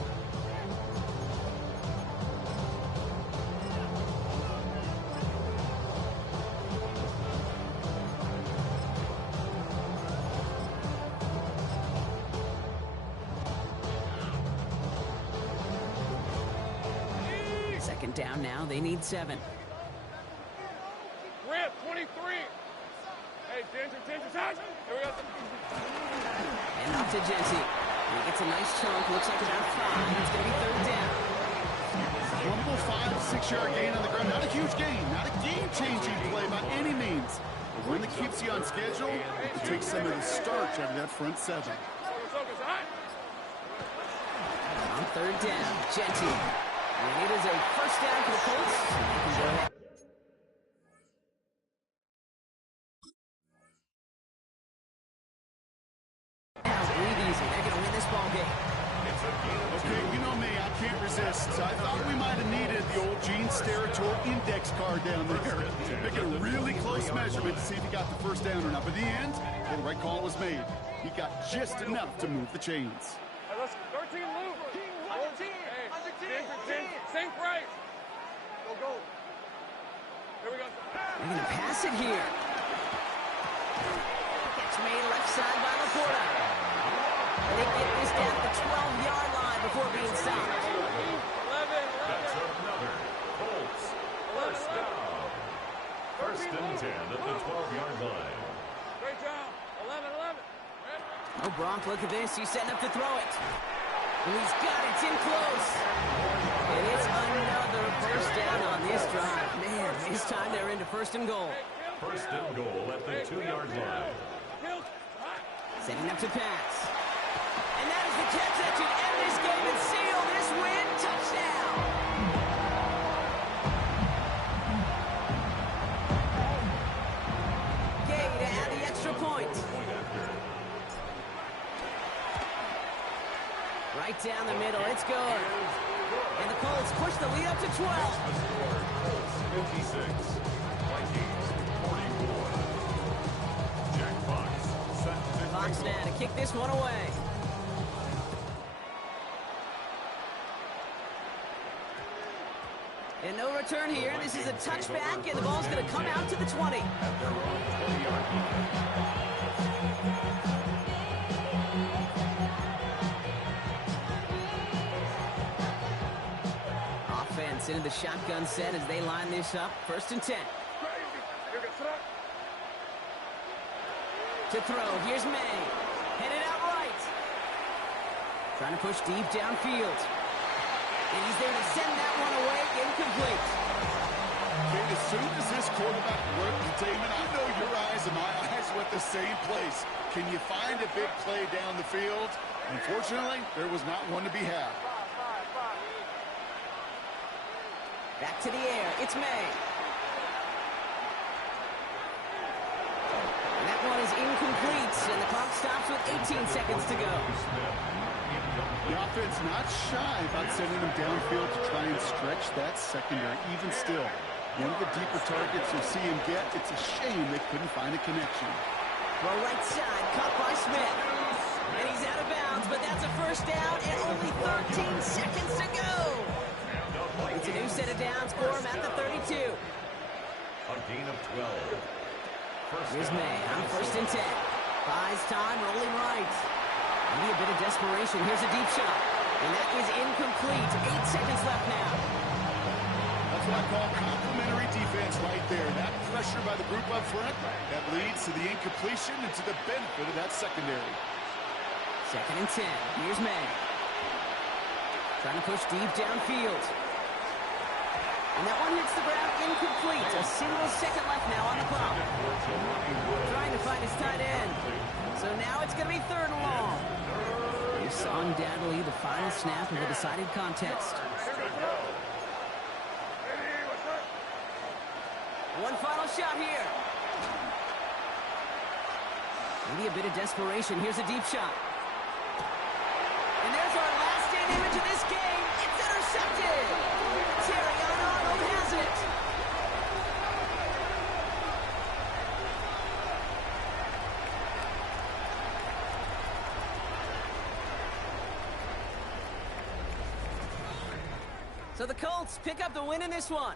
Second down now. They need 7. Rip, 23. Hey, Genty, touch. Here we go. And off to Genty. He gets a nice chunk. Looks like about 5. It's going to be 3rd down. Rumble 5-6-yard gain on the ground. Not a huge gain. Not a game-changing play by any means. But one that keeps you on schedule, it takes some of the starch out of that front 7. On 3rd down, Genty. And it is a 1st down for the Colts. They can go ahead. They're going to win this ball game. Okay, you know me, I can't resist. I thought we might have needed the old Gene Steratore index card down there. Making a really close measurement to see if he got the 1st down or not. But in the end, well, the right call was made. He got just enough to move the chains. 13 loop. Hey, sink right. Go. Here we go. They're going to pass it here. Catch made left side by Laporta. They get this down to the 12-yard line before being stopped. 11. That's another Colts 1st down. 1st and 10 at the 12-yard line. Great job. 11. Oh, Bronk, look at this. He's setting up to throw it. And he's got it. It's in close. And it's another 1st down on this drive. Man, this time they're into 1st and goal. 1st and goal at the 2-yard line. Setting up to pass. And that is the catch that should end this game and seal this win. Touchdown! Gay to add the extra point. Right down the middle. It's good. And the Colts push the lead up to 12. Colts 56. Vikings 44. Jack Fox set to Fox now to kick this one away. And no return here. This is a touchback, and the ball's going to come out to the 20. at their own 20-yard line. Offense into the shotgun set as they line this up. 1st and 10. To throw, here's May. Headed out right. Trying to push deep downfield. And he's there to send that one away. Incomplete. Kate, as soon as this quarterback worked containment, I know your eyes and my eyes went the same place. Can you find a big play down the field? Unfortunately, there was not one to be had. Back to the air. It's May. And that one is incomplete, and the clock stops with 18 seconds to go. The offense not shy about sending them downfield to try and stretch that secondary. Even still, one of the deeper targets you'll see him get, it's a shame they couldn't find a connection. Well, right side, caught by Smith. And he's out of bounds, but that's a 1st down and only 13 seconds to go. It's a new set of downs for him at the 32. A gain of 12. Here's May on 1st and 10. Buys time, rolling right. Maybe a bit of desperation. Here's a deep shot. And that is incomplete. 8 seconds left now. That's what I call complimentary defense right there. That pressure by the group up front, that leads to the incompletion and to the benefit of that secondary. 2nd and 10. Here's May. Trying to push deep downfield. And that one hits the ground incomplete. A single second left now on the clock. Trying to find his tight end. So now it's going to be 3rd and long. You saw undoubtedly the final snap of the decided contest. One final shot here. Maybe a bit of desperation. Here's a deep shot. And there's our last-stand image of this game. It's intercepted. Terry Arnold has it. So the Colts pick up the win in this one.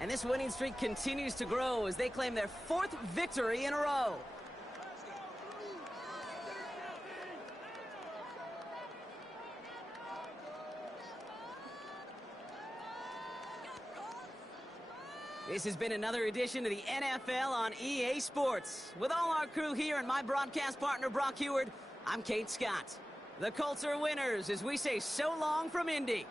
And this winning streak continues to grow as they claim their 4th victory in a row. This has been another edition of the NFL on EA Sports. With all our crew here and my broadcast partner, Brock Heward, I'm Kate Scott. The Colts are winners as we say so long from Indy.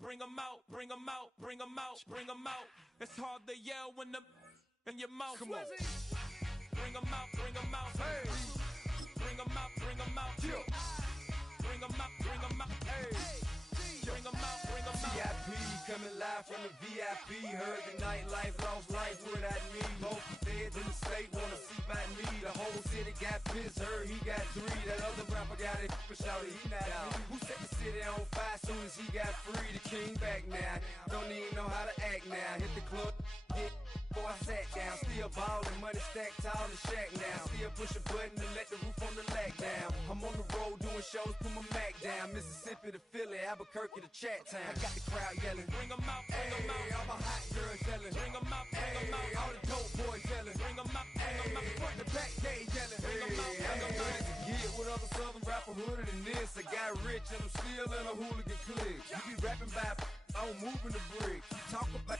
Bring them out, bring them out, bring them out, bring them out. It's hard to yell when the in your mouth. Come on. Bring them out, bring them out. Hey. Bring them out, bring them out. Yeah. Bring them out, bring them out. Hey. Bring them out, bring them out. VIP coming live from the VIP. Heard the nightlife, lost life without me. Both feds in the state wanna see by me. The whole city got pissed, heard he got 3. That other rapper got it, but shouted he not out. Who set the city on fire soon as he got free? The king back now, don't even know how to act now. Hit the club, get before I sat down. Still ballin', money stacked tall in shack now. Still push a button and let the roof on the lag down. I'm on the road doing shows, put my Mac down. Mississippi to Philly, Albuquerque to Chat Town. I got the crowd yelling, bring them out, bring them out. All my hot girls yelling, bring them out, bring them out. All the dope boys yelling, bring them out, bring them out. Front the back gate yelling, bring them out, bring them out. To get with other southern rapper hooded than this. I got rich and I'm still in a hooligan clique. You be rapping by, I'm moving the bricks. You talk about,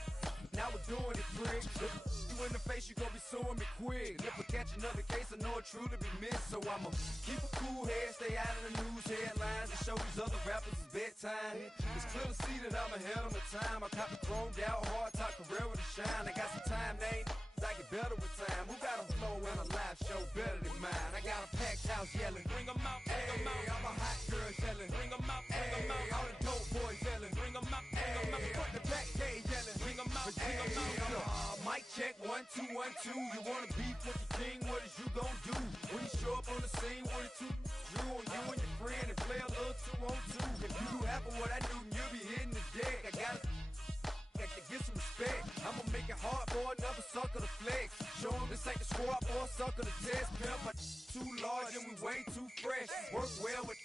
now we're doing it, prick. You in the face, you gon' be suing me quick. If I catch another case, I know it truly be missed. So I'ma keep a cool head, stay out of the news headlines, and show these other rappers it's bedtime. It's clear to see that I'm ahead of my time. I cop the chromed out, hard top career with a shine. I got some time, they ain't I get better with time. Who got a flow and a live show better than mine? I got a packed house yelling, bring them out, bring them out. All my hot girls yelling, bring them out, bring them out. All the dope boys yelling, bring them out, bring them out. Front the back gate yelling, bring them out, bring them out. Mic check, 1, 2, 1, 2. You wanna beef with the king, what is you gon' do? When you show up on the scene, 1 or 2, you and your friend and play a little 2 on 2. If you do half of what I do, you'll be hitting the deck. I gotta get some respect. I'ma make it hard for another sucker to flex. Show him this ain't the squad or a sucker to test. Pimp, my too large and we way too fresh. Work well with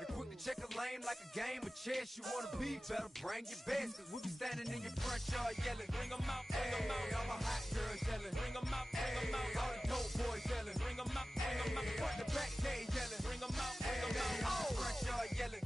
and quick to check a lane like a game of chess. You wanna be better, bring your best. Cause we be standing in your front yard yelling, bring them out, bring them out. All my hot girls yelling, bring them out, bring them out. All the dope boys yelling, bring them out, bring them out. Front the back gate yelling, bring them out, bring them out. Front yard yelling.